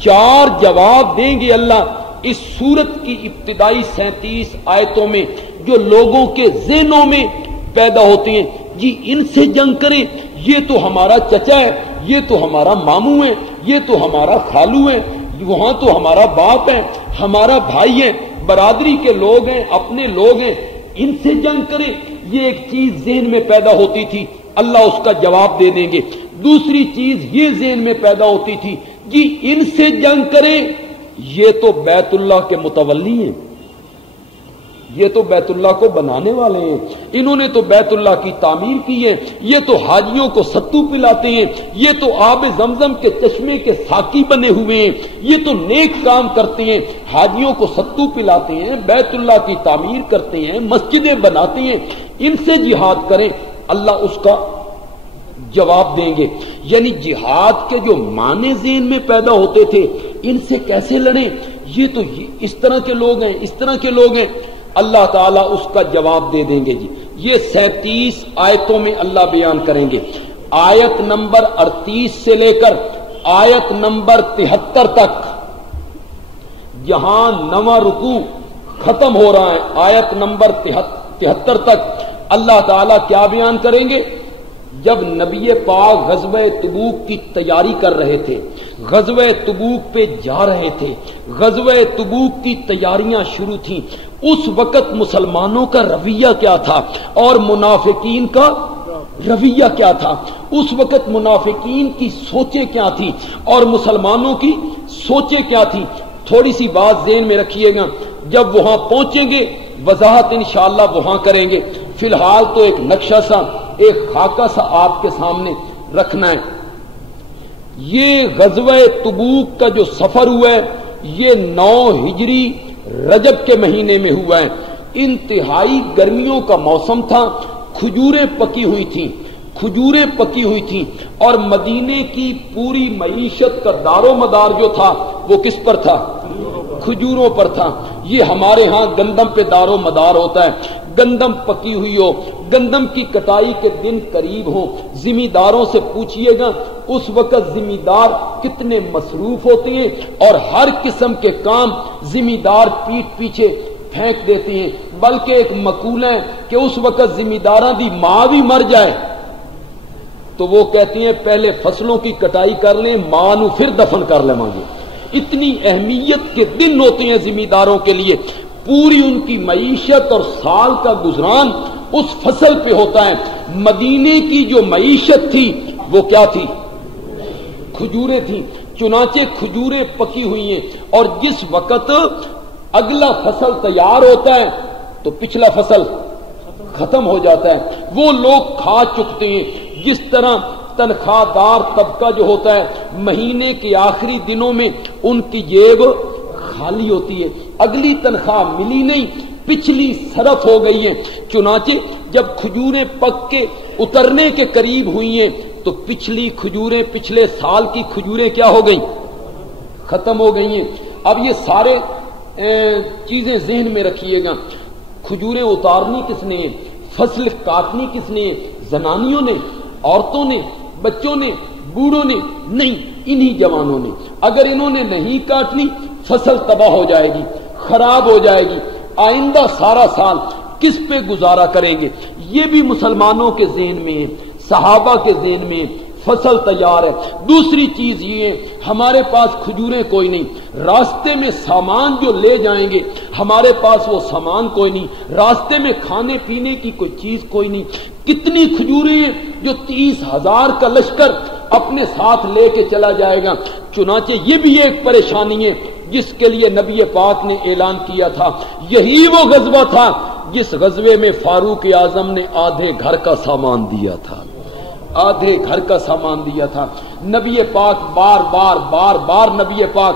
4 جواب دیں گے اللہ اس سورت کی ابتدائی 37 آیتوں میں، جو لوگوں کے ذہنوں میں پیدا ہوتے ہیں۔ جی ان سے جنگ کریں، یہ تو ہمارا چچا ہے، یہ تو ہمارا ماموں ہے، یہ تو ہمارا خالو ہے، وہاں تو ہمارا باپ ہے، ہمارا بھائی ہے، برادری کے لوگ ہیں، اپنے لوگ ہیں، ان سے جنگ کریں، یہ ایک چیز ذہن میں پیدا ہوتی تھی، اللہ اس کا جواب دے دیں گے۔ دوسری چیز یہ ذہن میں پیدا ہوتی تھی، جی ان سے جنگ کریں، یہ تو بیت اللہ کے متولی ہیں، یہ تو بیت اللہ کو بنانے والے ہیں، انہوں نے تو بیت اللہ کی تعمیر کی ہے، یہ تو حاجیوں کو ستو پلاتے ہیں، یہ تو آب زمزم کے چشمے کے ساقی بنے ہوئے ہیں، یہ تو نیک کام کرتے ہیں، حاجیوں کو ستو پلاتے ہیں، بیت اللہ کی تعمیر کرتے ہیں، مسجدیں بناتے ہیں، ان سے جہاد کریں، اللہ اس کا جواب دیں گے۔ یعنی جہاد کے جو معنی ذہن میں پیدا ہوتے تھے، ان سے کیسے لڑیں، یہ تو اس طرح کے لوگ ہیں، اس طرح کے لوگ ہیں، اللہ تعالیٰ اس کا جواب دے دیں گے۔ جی یہ 37 آیتوں میں اللہ بیان کریں گے۔ آیت نمبر 38 سے لے کر آیت نمبر 73 تک، جہاں 9واں رکوع ختم ہو رہا ہے، آیت نمبر 73 تک اللہ تعالیٰ کیا بیان کریں گے؟ جب نبی پاک غزوہ تبوک کی تیاری کر رہے تھے، غزوہ تبوک پہ جا رہے تھے، غزوہ تبوک کی تیاریاں شروع تھیں، اس وقت مسلمانوں کا رویہ کیا تھا اور منافقین کا رویہ کیا تھا، اس وقت منافقین کی سوچیں کیا تھی اور مسلمانوں کی سوچیں کیا تھی، تھوڑی سی بات ذہن میں رکھیے گا، جب وہاں پہنچیں گے وضاحت انشاءاللہ وہاں کریں گے۔ فی الحال تو ایک نقشہ سا، ایک خاکہ سا آپ کے سامنے رکھنا ہے۔ یہ غزوہ تبوک کا جو سفر ہوا ہے یہ 9 ہجری رجب کے مہینے میں ہوا ہے، انتہائی گرمیوں کا موسم تھا، کھجوریں پکی ہوئی تھیں، کھجوریں پکی ہوئی تھیں، اور مدینے کی پوری معیشت کا دار و مدار جو تھا وہ کس پر تھا؟ کھجوروں پر تھا۔ یہ ہمارے ہاں گندم پہ دار و مدار ہوتا ہے، گندم پکی ہوئی ہو، گندم کی کٹائی کے دن قریب ہوں، زمینداروں سے پوچھئے گا اس وقت زمیندار کتنے مصروف ہوتے ہیں اور ہر قسم کے کام زمیندار پیٹ پیچھے پھینک دیتے ہیں، بلکہ ایک مقولہ ہے کہ اس وقت زمینداراں دی ماں بھی مر جائے تو وہ کہتی ہیں پہلے فصلوں کی کٹائی کر لیں، ماں نو پھر دفن کر لیں مانگے۔ اتنی اہمیت کے دن ہوتے ہیں زمینداروں کے لیے، پوری ان کی معیشت اور سال کا گزران اس فصل پہ ہوتا ہے۔ مدینے کی جو معیشت تھی وہ کیا تھی؟ کھجوریں تھیں، چنانچہ کھجوریں پکی ہوئی ہیں، اور جس وقت اگلا فصل تیار ہوتا ہے تو پچھلا فصل ختم ہو جاتا ہے، وہ لوگ کھا چکتے ہیں۔ جس طرح تنخواہ دار طبقہ جو ہوتا ہے مہینے کے آخری دنوں میں ان کی جیب خالی ہوتی ہے، اگلی تنخواہ ملی نہیں، پچھلی صرف ہو گئی ہے، چنانچہ جب کھجوریں پک کے اترنے کے قریب ہوئی ہیں تو پچھلی کھجوریں، پچھلے سال کی کھجوریں کیا ہو گئیں؟ ختم ہو گئی ہیں۔ اب یہ سارے چیزیں ذہن میں رکھیے گا، کھجوریں اتارنی کس نے، فصل کاٹنی کس نے؟ زنانیوں نے، عورتوں نے، بچوں نے، بوڑھوں نے؟ نہیں، انہی جوانوں نے۔ اگر انہوں نے نہیں کاٹنی فصل تباہ ہو جائے گی، خراب ہو جائے گی، آئندہ سارا سال کس پہ گزارا کریں گے؟ یہ بھی مسلمانوں کے ذہن میں ہے، صحابہ کے ذہن میں ہے، فصل تیار ہے۔ دوسری چیز یہ ہے ہمارے پاس کھجوریں کوئی نہیں، راستے میں سامان جو لے جائیں گے ہمارے پاس وہ سامان کوئی نہیں، راستے میں کھانے پینے کی کوئی چیز کوئی نہیں۔ کتنی کھجوریں ہیں جو 30,000 کا لشکر اپنے ساتھ لے کے چلا جائے گا۔ چنانچہ یہ بھی ایک پریشانی ہے جس کے لیے نبی پاک نے اعلان کیا تھا۔ یہی وہ غزوہ تھا جس غزوے میں فاروق اعظم نے آدھے گھر کا سامان دیا تھا، آدھے گھر کا سامان دیا تھا۔ نبی پاک بار بار نبی پاک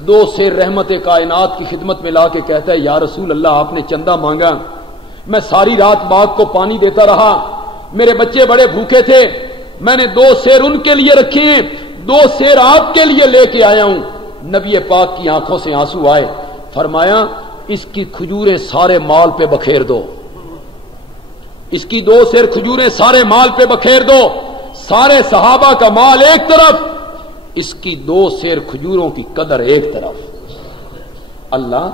2 سیر رحمت کائنات کی خدمت میں لا کے کہتا ہے یا رسول اللہ آپ نے چندہ مانگا، میں ساری رات باغ کو پانی دیتا رہا، میرے بچے بڑے بھوکے تھے، میں نے 2 سیر ان کے لیے رکھے ہیں، 2 سیر آپ کے لیے لے کے آیا ہوں۔ نبی پاک کی آنکھوں سے آنسو آئے، فرمایا اس کی کھجوریں سارے مال پہ بکھیر دو، اس کی 2 سیر کھجوریں سارے مال پہ بکھیر دو، سارے صحابہ کا مال ایک طرف، اس کی 2 سیر کھجوروں کی قدر ایک طرف۔ اللہ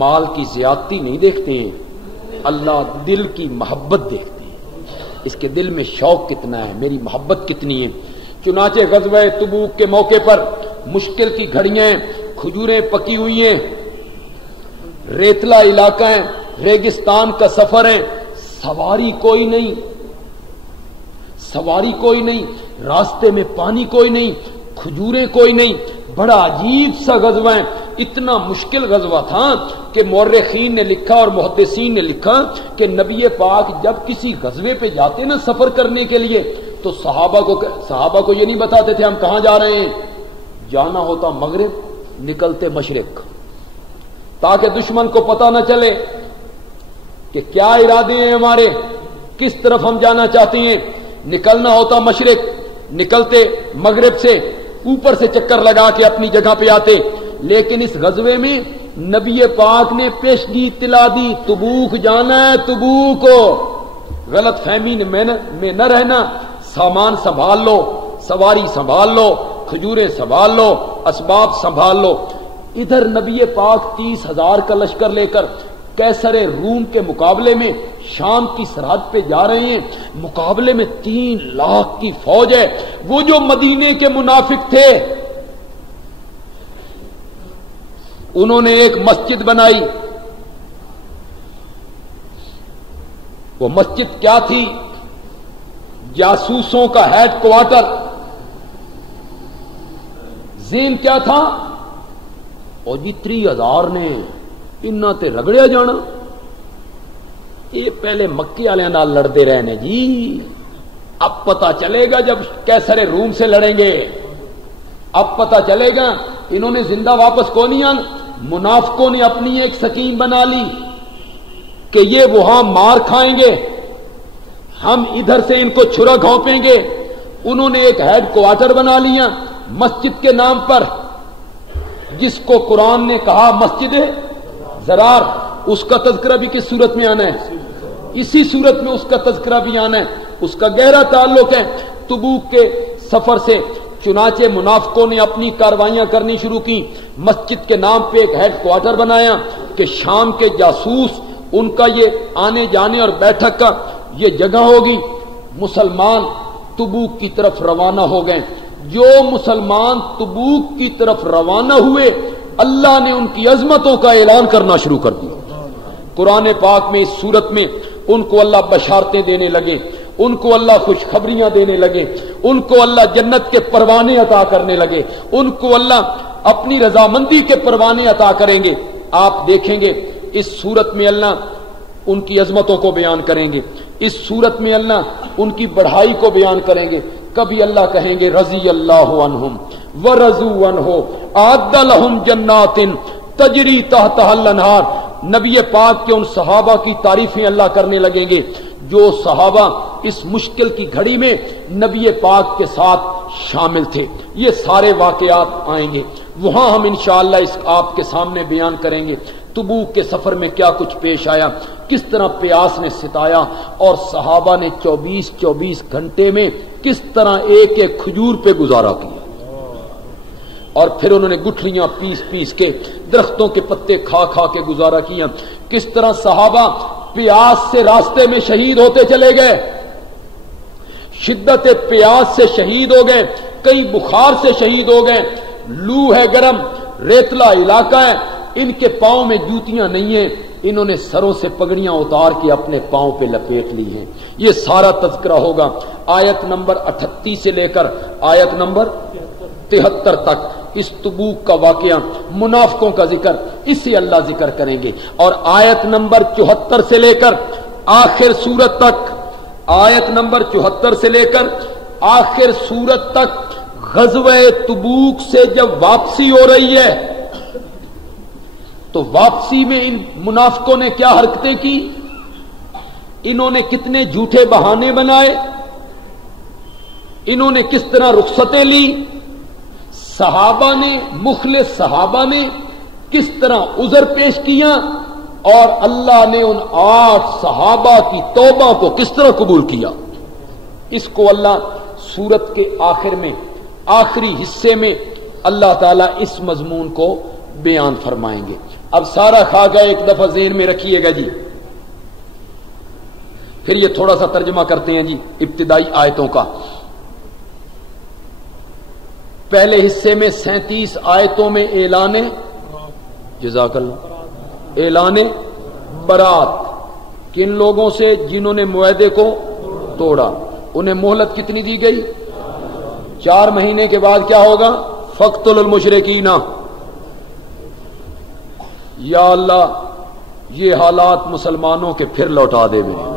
مال کی زیادتی نہیں دیکھتے ہیں، اللہ دل کی محبت دیکھتے ہیں، اس کے دل میں شوق کتنا ہے، میری محبت کتنی ہے۔ چنانچہ غزوہ تبوک کے موقع پر مشکل کی گھڑیاں، کھجوریں پکی ہوئی ہیں، ریتلا علاقہ ہے، ریگستان کا سفر ہے، سواری کوئی نہیں، سواری کوئی نہیں، راستے میں پانی کوئی نہیں، کھجوریں کوئی نہیں، بڑا عجیب سا غزوہ ہے۔ اتنا مشکل غزوہ تھا کہ مورخین نے لکھا اور محدثین نے لکھا کہ نبی پاک جب کسی غزوے پہ جاتے نا سفر کرنے کے لیے تو صحابہ کو یہ نہیں بتاتے تھے ہم کہاں جا رہے ہیں، جانا ہوتا مغرب نکلتے مشرق، تاکہ دشمن کو پتہ نہ چلے کہ کیا ارادے ہیں ہمارے، کس طرف ہم جانا چاہتے ہیں۔ نکلنا ہوتا مشرق، نکلتے مغرب سے، اوپر سے چکر لگا کے اپنی جگہ پہ آتے۔ لیکن اس غزوے میں نبی پاک نے پیشگی اطلاع دی تبوک جانا ہے، تبوک کو غلط فہمی میں نہ رہنا، سامان سنبھال لو، سواری سنبھال لو، کھجوریں سنبھال لو، اسباب سنبھال لو۔ ادھر نبی پاک 30,000 کا لشکر لے کر کیسر روم کے مقابلے میں شام کی سرحد پہ جا رہے ہیں، مقابلے میں 3 لاکھ کی فوج ہے۔ وہ جو مدینے کے منافق تھے انہوں نے ایک مسجد بنائی، وہ مسجد کیا تھی؟ جاسوسوں کا ہیڈ کوارٹر۔ ذہن کیا تھا؟ اور جی 30,000 نے انہاں تے رگڑیا جانا، یہ پہلے مکے والے نال لڑتے رہے نے جی، اب پتہ چلے گا جب کیسر روم سے لڑیں گے، اب پتہ چلے گا۔ انہوں نے زندہ واپس کو نہیں آنا، منافقوں نے اپنی ایک سکیم بنا لی کہ یہ وہاں مار کھائیں گے، ہم ادھر سے ان کو چھرا گھونپیں گے۔ انہوں نے ایک ہیڈ کوارٹر بنا لیا مسجد کے نام پر، جس کو قرآن نے کہا مسجد ضرار۔ اس کا تذکرہ بھی کس صورت میں آنا ہے؟ اسی صورت میں اس کا تذکرہ بھی آنا ہے، اس کا گہرا تعلق ہے تبوک کے سفر سے۔ چنانچہ منافقوں نے اپنی کاروائیاں کرنی شروع کی، مسجد کے نام پہ ایک ہیڈ کوارٹر بنایا کہ شام کے جاسوس ان کا یہ آنے جانے اور بیٹھک کا یہ جگہ ہوگی۔ مسلمان تبوک کی طرف روانہ ہو گئے۔ جو مسلمان تبوک کی طرف روانہ ہوئے اللہ نے ان کی عظمتوں کا اعلان کرنا شروع کر دیا۔ قرآن پاک میں اس صورت میں ان کو اللہ بشارتیں دینے لگے، ان کو اللہ خوشخبریاں دینے لگے، ان کو اللہ جنت کے پروانے عطا کرنے لگے، ان کو اللہ اپنی رضامندی کے پروانے عطا کریں گے۔ آپ دیکھیں گے اس صورت میں اللہ ان کی عظمتوں کو بیان کریں گے، اس صورت میں اللہ ان کی بڑھائی کو بیان کریں گے۔ کبھی اللہ کہیں گے رضی اللہ عنہم ورضوا عنہ اعد لہم جنات تجری تحتها الانہار۔ نبی پاک کے ان صحابہ کی تعریفیں اللہ کرنے لگیں گے جو صحابہ اس مشکل کی گھڑی میں نبی پاک کے ساتھ شامل تھے۔ یہ سارے واقعات آئیں گے، وہاں ہم انشاءاللہ اس آپ کے سامنے بیان کریں گے تبوک کے سفر میں کیا کچھ پیش آیا، کس طرح پیاس نے ستایا اور صحابہ نے 24 گھنٹے میں کس طرح ایک ایک کھجور پہ گزارا کیا، اور پھر انہوں نے گٹھلیاں پیس کے درختوں کے پتے کھا کے گزارا کیا۔ کس طرح صحابہ پیاس سے راستے میں شہید ہوتے چلے گئے، شدت پیاس سے شہید ہو گئے، کئی بخار سے شہید ہو گئے، لو ہے گرم، ریتلا علاقہ ہے، ان کے پاؤں میں جوتیاں نہیں ہیں، انہوں نے سروں سے پگڑیاں اتار کے اپنے پاؤں پہ لپیٹ لی ہیں۔ یہ سارا تذکرہ ہوگا آیت نمبر 38 سے لے کر آیت نمبر 73 تک۔ اس تبوک کا واقعہ، منافقوں کا ذکر، اسے اللہ ذکر کریں گے، اور آیت نمبر 74 سے لے کر آخر سورت تک، آیت نمبر 74 سے لے کر آخر سورت تک غزوہ تبوک سے جب واپسی ہو رہی ہے تو واپسی میں ان منافقوں نے کیا حرکتیں کی، انہوں نے کتنے جھوٹے بہانے بنائے، انہوں نے کس طرح رخصتیں لی، صحابہ نے، مخلص صحابہ نے کس طرح عذر پیش کیا، اور اللہ نے ان 8 صحابہ کی توبہ کو کس طرح قبول کیا۔ اس کو اللہ سورت کے آخر میں، آخری حصے میں اللہ تعالیٰ اس مضمون کو بیان فرمائیں گے۔ اب سارا خاکہ ایک دفعہ ذہن میں رکھیے گا جی، پھر یہ تھوڑا سا ترجمہ کرتے ہیں جی ابتدائی آیتوں کا۔ پہلے حصے میں 37 آیتوں میں اعلان، جزاک اللہ، اعلان برات کن لوگوں سے؟ جنہوں نے معاہدے کو توڑا، انہیں مہلت کتنی دی گئی؟ 4 مہینے کے بعد کیا ہوگا؟ فقتلوا المشرکین۔ یا اللہ یہ حالات مسلمانوں کے پھر لوٹا دے میرے۔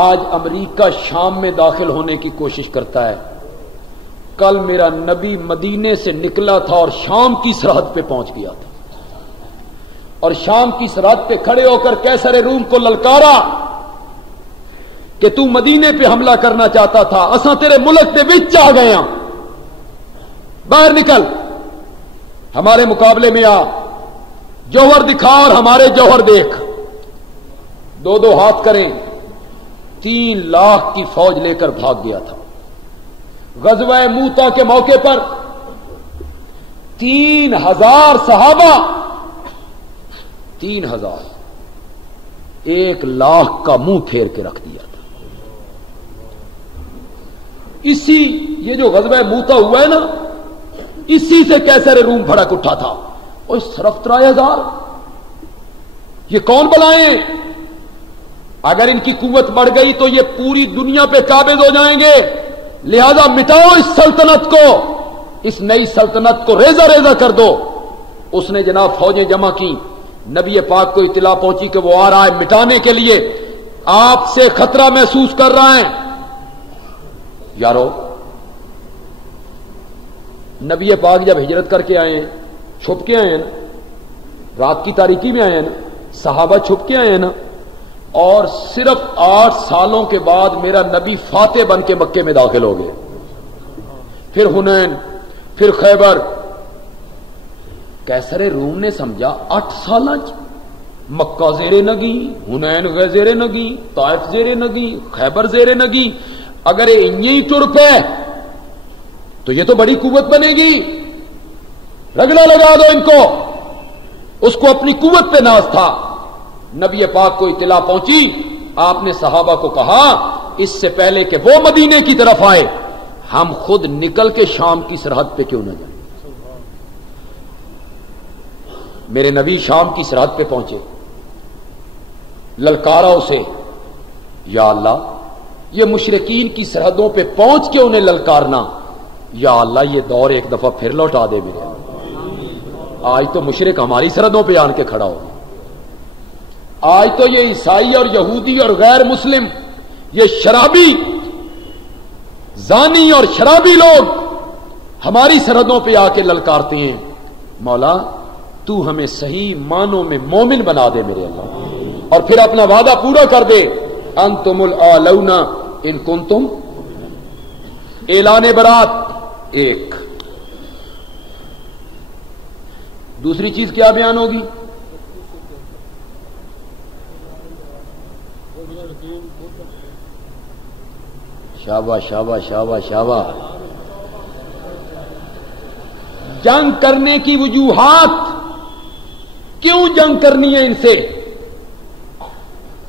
آج امریکہ شام میں داخل ہونے کی کوشش کرتا ہے، کل میرا نبی مدینے سے نکلا تھا اور شام کی سرحد پہ پہنچ گیا تھا، اور شام کی سرحد پہ کھڑے ہو کر قیصر روم کو للکارا کہ تو مدینے پہ حملہ کرنا چاہتا تھا، اساں تیرے ملک دے وچ آ گئے ہاں، باہر نکل، ہمارے مقابلے میں آ، جوہر دکھا اور ہمارے جوہر دیکھ۔ 2 ہاتھ کریں، 3 لاکھ کی فوج لے کر بھاگ گیا تھا۔ غزوہ موتا کے موقع پر 3000 صحابہ، 3000، 1 لاکھ کا منہ پھیر کے رکھ دیا تھا۔ اسی یہ جو غزوہ موتا ہوا ہے نا، اسی سے قیصر روم بھڑک اٹھا تھا، اور صرف 3000، یہ کون بلائیں؟ اگر ان کی قوت بڑھ گئی تو یہ پوری دنیا پہ قابض ہو جائیں گے، لہذا مٹاؤ اس سلطنت کو، اس نئی سلطنت کو ریزہ ریزہ کر دو۔ اس نے جناب فوجیں جمع کی، نبی پاک کو اطلاع پہنچی کہ وہ آ رہا ہے مٹانے کے لیے، آپ سے خطرہ محسوس کر رہا ہے۔ یارو نبی پاک جب ہجرت کر کے آئے ہیں، چھپ کے آئے ہیں نا، رات کی تاریکی میں آئے ہیں نا، صحابہ چھپ کے آئے ہیں نا، اور صرف 8 سالوں کے بعد میرا نبی فاتح بن کے مکے میں داخل ہو گئے، پھر حنین، پھر خیبر۔ قیصر روم نے سمجھا 8 سال مکہ زیر نگی، حنین زیر نگی، طائف زیر نگی، خیبر زیر نگی، اگر یہ ٹر پہ تو یہ تو بڑی قوت بنے گی، رگڑا لگا دو ان کو۔ اس کو اپنی قوت پہ ناز تھا۔ نبی پاک کو اطلاع پہنچی، آپ نے صحابہ کو کہا اس سے پہلے کہ وہ مدینے کی طرف آئے، ہم خود نکل کے شام کی سرحد پہ کیوں نہ جائیں۔ میرے نبی شام کی سرحد پہ پہنچے، للکارا اسے، یا اللہ یہ مشرکین کی سرحدوں پہ پہنچ کے انہیں للکارنا، یا اللہ یہ دور ایک دفعہ پھر لوٹا دے میرے۔ آج تو مشرک ہماری سرحدوں پہ آن کے کھڑا ہو، آج تو یہ عیسائی اور یہودی اور غیر مسلم، یہ شرابی، زانی اور شرابی لوگ ہماری سرحدوں پہ آ کے للکارتے ہیں۔ مولا تو ہمیں صحیح معنوں میں مومن بنا دے میرے اللہ، اور پھر اپنا وعدہ پورا کر دے، انتم الاعلون ان کنتم۔ اعلان برات ایک، دوسری چیز کیا بیان ہوگی؟ شاباش شاباش شاباش شاباش۔ جنگ کرنے کی وجوہات، کیوں جنگ کرنی ہے ان سے؟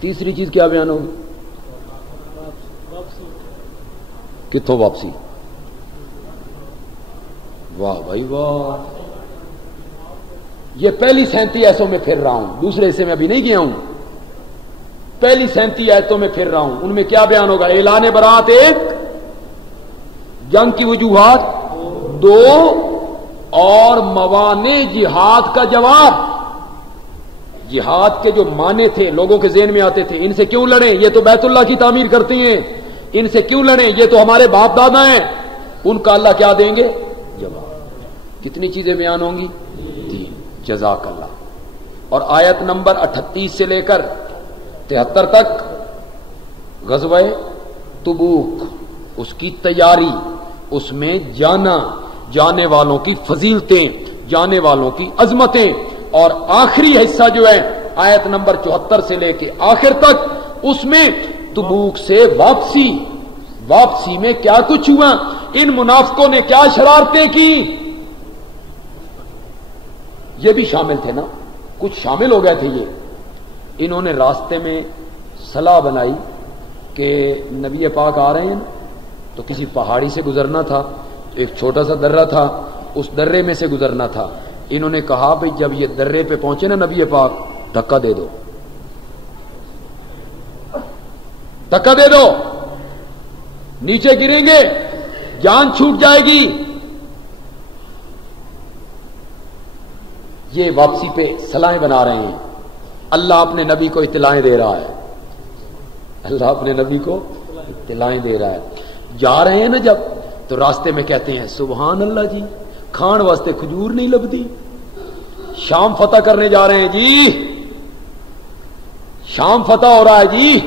تیسری چیز کیا بیان ہوگی؟ کتوں واپسی؟ واہ بھائی واہ، یہ پہلی 37 ایسوں میں پھر رہا ہوں، دوسرے حصے میں ابھی نہیں گیا ہوں، پہلی 37 آیتوں میں پھر رہا ہوں، ان میں کیا بیان ہوگا؟ اعلان برات ایک، جنگ کی وجوہات دو، اور موانع جہاد کا جواب۔ جہاد کے جو معنی تھے لوگوں کے ذہن میں آتے تھے، ان سے کیوں لڑیں؟ یہ تو بیت اللہ کی تعمیر کرتے ہیں، ان سے کیوں لڑیں، یہ تو ہمارے باپ دادا ہیں. ان کا اللہ کیا دیں گے؟ جواب. کتنی چیزیں بیان ہوں گی؟ جزاک اللہ. اور آیت نمبر 38 سے لے کر 73 تک غزوہ تبوک، اس کی تیاری، اس میں جانا، جانے والوں کی فضیلتیں، جانے والوں کی عظمتیں، اور آخری حصہ جو ہے آیت نمبر 74 سے لے کے آخر تک، اس میں تبوک سے واپسی میں کیا کچھ ہوا، ان منافقوں نے کیا شرارتیں کی، یہ بھی شامل تھے نا، کچھ شامل ہو گئے تھے یہ. انہوں نے راستے میں صلاح بنائی کہ نبی پاک آ رہے ہیں تو کسی پہاڑی سے گزرنا تھا، ایک چھوٹا سا درہ تھا، اس درے میں سے گزرنا تھا. انہوں نے کہا بھئی جب یہ درے پہ پہنچے نا نبی پاک، دھکا دے دو، دھکا دے دو، نیچے گریں گے، جان چھوٹ جائے گی. یہ واپسی پہ صلاحیں بنا رہے ہیں. اللہ اپنے نبی کو اطلاعیں دے رہا ہے، اللہ اپنے نبی کو اطلاعیں دے رہا ہے. جا رہے ہیں نا جب، تو راستے میں کہتے ہیں سبحان اللہ جی، کھان واسطے کھجور نہیں لبدی. شام فتح کرنے جا رہے ہیں جی، شام فتح ہو رہا ہے جی،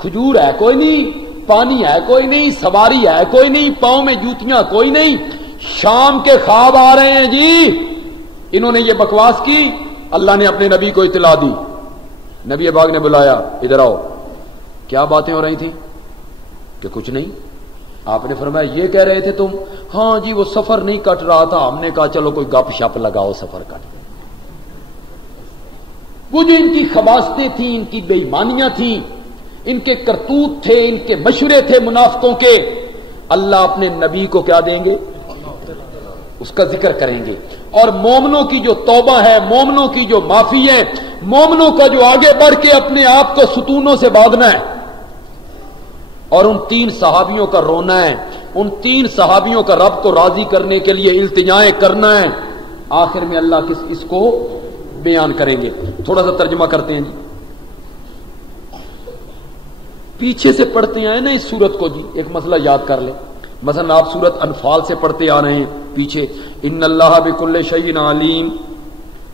کھجور ہے کوئی نہیں، پانی ہے کوئی نہیں، سواری ہے کوئی نہیں، پاؤں میں جوتیاں کوئی نہیں، شام کے خواب آ رہے ہیں جی. انہوں نے یہ بکواس کی. اللہ نے اپنے نبی کو اطلاع دی. نبی پاک نے بلایا، ادھر آؤ. کیا باتیں ہو رہی تھیں؟ کہ کچھ نہیں. آپ نے فرمایا یہ کہہ رہے تھے تم؟ ہاں جی وہ سفر نہیں کٹ رہا تھا، ہم نے کہا چلو کوئی گپ شپ لگاؤ سفر کٹ. وہ جو ان کی خباستیں تھیں، ان کی بے ایمانیاں تھیں، ان کے کرتوت تھے، ان کے مشورے تھے منافقوں کے، اللہ اپنے نبی کو کیا دیں گے؟ اس کا ذکر کریں گے. اور مومنوں کی جو توبہ ہے، مومنوں کی جو معافی ہے، مومنوں کا جو آگے بڑھ کے اپنے آپ کو ستونوں سے باندھنا ہے، اور ان 3 صحابیوں کا رونا ہے، ان 3 صحابیوں کا رب کو راضی کرنے کے لیے التجائیں کرنا ہے. آخر میں اللہ اس کو بیان کریں گے. تھوڑا سا ترجمہ کرتے ہیں جی، پیچھے سے پڑھتے آئے نا اس سورت کو جی. ایک مسئلہ یاد کر لیں. مثلا آپ سورت انفال سے پڑھتے آ رہے ہیں پیچھے، ان اللہ بکل شیء علیم،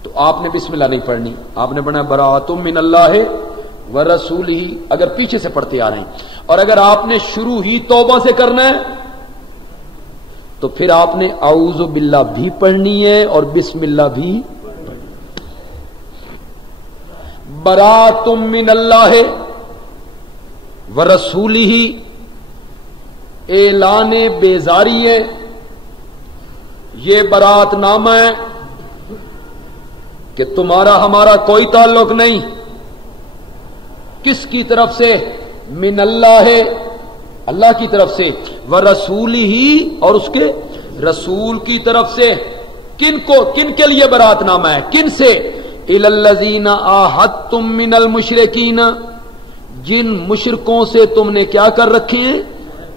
تو آپ نے بسم اللہ نہیں پڑھنی، آپ نے پڑھنا براۃ من اللہ ورسولہ، اگر پیچھے سے پڑھتے آ رہے ہیں. اور اگر آپ نے شروع ہی توبہ سے کرنا ہے تو پھر آپ نے اعوذ باللہ بھی پڑھنی ہے اور بسم اللہ بھی. براۃ من اللہ ورسولہ، اعلان بیزاری ہے، یہ برات نامہ ہے کہ تمہارا ہمارا کوئی تعلق نہیں. کس کی طرف سے؟ من اللہ ہے، اللہ کی طرف سے، ورسولہ، اور اس کے رسول کی طرف سے. کن کے لیے برات نامہ ہے؟ کن سے؟ الی الذین عاہدتم من المشرکین، جن مشرکوں سے تم نے کیا کر رکھے ہیں؟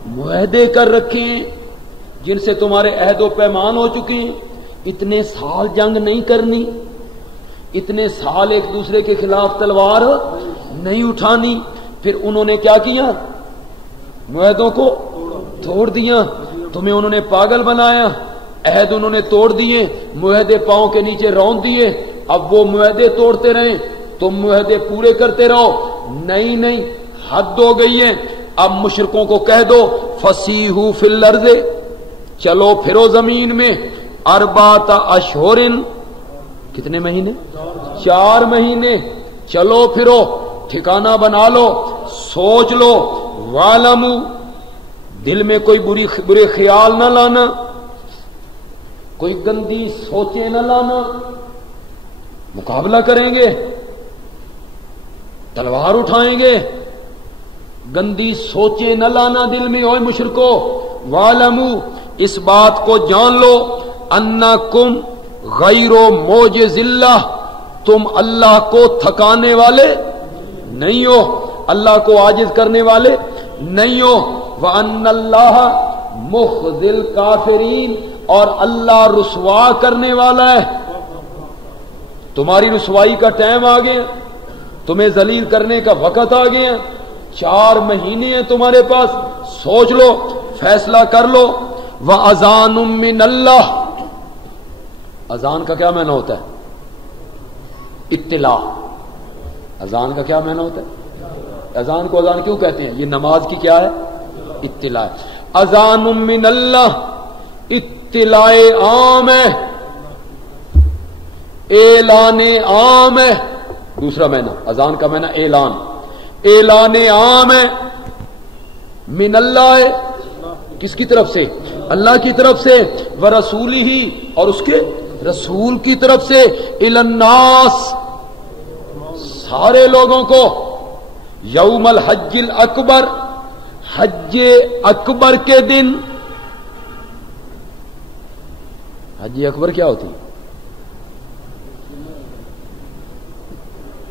معاہدے کر رکھے ہیں، جن سے تمہارے عہد و پیمان ہو چکے ہیں. اتنے سال جنگ نہیں کرنی، اتنے سال ایک دوسرے کے خلاف تلوار نہیں اٹھانی. پھر انہوں نے کیا کیا؟ معاہدوں کو توڑ دیا. تمہیں انہوں نے پاگل بنایا، عہد انہوں نے توڑ دیے، معاہدے پاؤں کے نیچے رون دیے. اب وہ معاہدے توڑتے رہیں، تم معاہدے پورے کرتے رہو. نہیں، حد ہو گئی ہے. اب مشرکوں کو کہہ دو فسیحوا فی الارض، چلو پھرو زمین میں، اربعۃ اشہر، کتنے مہینے؟ 4 مہینے. چلو پھرو، ٹھکانہ بنا لو، سوچ لو. وَاعْلَمُوا، دل میں کوئی برے خیال نہ لانا، کوئی گندی سوچیں نہ لانا. مقابلہ کریں گے، تلوار اٹھائیں گے، گندی سوچیں نہ لانا دل میں. اوے مشرکو، وَاعْلَمُوا، اس بات کو جان لو، انکم غیر معجز اللہ، تم اللہ کو تھکانے والے نہیں ہو، اللہ کو عاجز کرنے والے نہیں ہو. وَأَنَّ اللَّهَ مُخْزِي الْكَافِرِينَ، اور اللہ رسوا کرنے والا ہے. تمہاری رسوائی کا ٹائم آ گیا، تمہیں ذلیل کرنے کا وقت آ گیا. 4 مہینے ہیں تمہارے پاس، سوچ لو، فیصلہ کر لو۔ وَأَذَانٌ مِّنَ اللَّهِ، اذان کا کیا معنی ہوتا ہے؟ اطلاع۔ اذان کا کیا معنی ہوتا ہے؟ اذان کو اذان کیوں کہتے ہیں؟ یہ نماز کی کیا ہے؟ اطلاع۔ اذان من اللہ، اطلاع عام ہے، اعلان عام ہے۔ دوسرا معنی اذان کا معنی اعلان، اعلان عام ہے، من اللہ ہے، کس کی طرف سے؟ اللہ کی طرف سے، ورسولہ، اور اس کے رسول کی طرف سے، الی الناس، سارے لوگوں کو، یوم الحج الاکبر، حج اکبر کے دن۔ حج اکبر کیا ہوتی ہے؟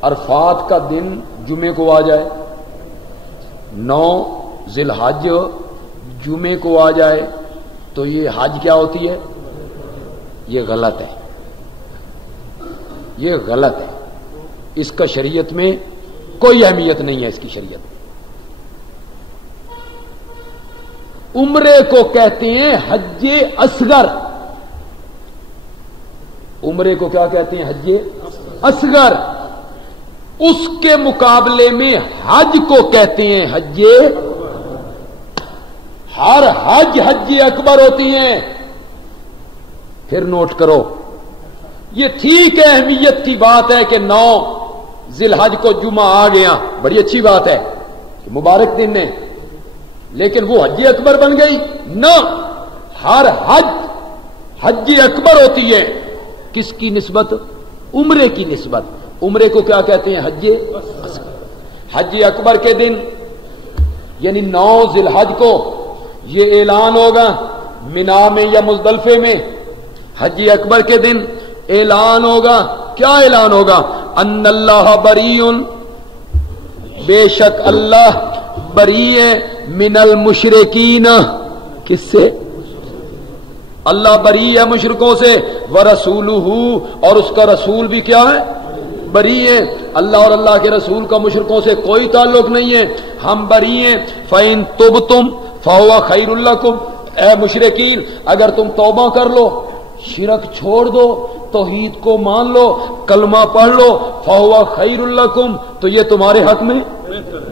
عرفات کا دن جمعے کو آ جائے، 9 ذی الحج جمعے کو آ جائے تو یہ حج کیا ہوتی ہے؟ یہ غلط ہے، یہ غلط ہے، اس کا شریعت میں کوئی اہمیت نہیں ہے، اس کی شریعت میں۔ عمرے کو کہتے ہیں حج اصغر، عمرے کو کیا کہتے ہیں؟ حج اصغر۔ اس کے مقابلے میں حج کو کہتے ہیں حج، ہر حج اکبر ہوتی ہیں۔ پھر نوٹ کرو، یہ ٹھیک ہے، اہمیت کی بات ہے کہ 9 ذی الحج کو جمعہ آ گیا، بڑی اچھی بات ہے، مبارک دن ہے، لیکن وہ حج اکبر بن گئی؟ نہ، ہر حج اکبر ہوتی ہے، کس کی نسبت؟ عمرے کی نسبت۔ عمرے کو کیا کہتے ہیں؟ حج اصغر۔ حج اکبر کے دن یعنی 9 ذی الحج کو یہ اعلان ہوگا منا میں یا مزدلفے میں، حج اکبر کے دن اعلان ہوگا، کیا اعلان ہوگا؟ ان اللہ بریء، بے شک اللہ بری ہے، من المشرکین، کس سے؟ اللہ بری ہے مشرکوں سے، ورسولہ، اور اس کا رسول بھی کیا ہے؟ بری ہے۔ اللہ اور اللہ کے رسول کا مشرکوں سے کوئی تعلق نہیں ہے، ہم بری ہیں۔ فَإِن تُبْتُمْ فَهُوَ خَيْرٌ لَكُمْ، اے مشرکین اگر تم توبہ کر لو، شرک چھوڑ دو، توحید کو مان لو، کلمہ پڑھ لو، فَهُوَ خَيْرٌ لَكُمْ، تو یہ تمہارے حق میں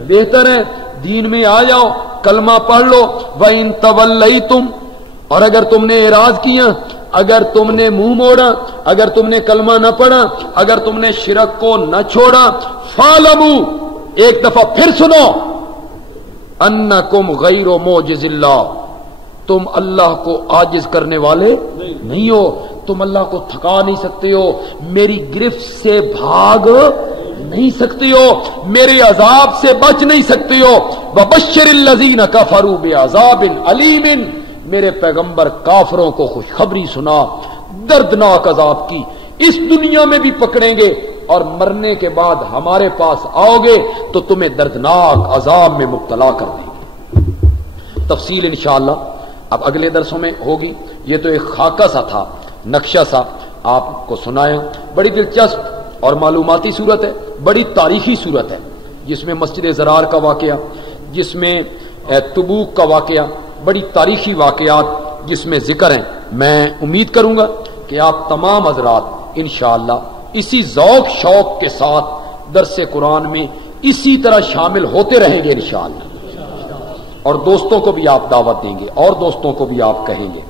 بہتر ہے، دین میں آ جاؤ، کلمہ پڑھ لو۔ وَإِن تَوَلَّيْتُمْ، اور اگر تم نے اعراض کیا، اگر تم نے منہ موڑا، اگر تم نے کلمہ نہ پڑھا، اگر تم نے شرک کو نہ چھوڑا، فَاعْلَمُوا، ایک دفعہ پھر سنو، انکم غیر معجز اللہ، تم اللہ کو عاجز کرنے والے نہیں ہو، تم اللہ کو تھکا نہیں سکتے ہو، میری گرفت سے بھاگ نہیں سکتے ہو، میرے عذاب سے بچ نہیں سکتے ہو۔ وَبَشِّرِ الَّذِينَ كَفَرُوا بِعَذَابٍ أَلِيمٍ، میرے پیغمبر کافروں کو خوشخبری سنا دردناک عذاب کی، اس دنیا میں بھی پکڑیں گے اور مرنے کے بعد ہمارے پاس آؤ گے تو تمہیں دردناک عذاب میں مبتلا کر دیں گے۔ تفصیل انشاءاللہ اب اگلے درسوں میں ہوگی۔ یہ تو ایک خاکہ سا تھا، نقشہ سا آپ کو سنایا۔ بڑی دلچسپ اور معلوماتی صورت ہے، بڑی تاریخی صورت ہے، جس میں مسجد زرار کا واقعہ، جس میں تبوک کا واقعہ، بڑی تاریخی واقعات جس میں ذکر ہیں۔ میں امید کروں گا کہ آپ تمام حضرات انشاءاللہ اسی ذوق شوق کے ساتھ درس قرآن میں اسی طرح شامل ہوتے رہیں گے انشاءاللہ، اور دوستوں کو بھی آپ دعوت دیں گے اور دوستوں کو بھی آپ کہیں گے۔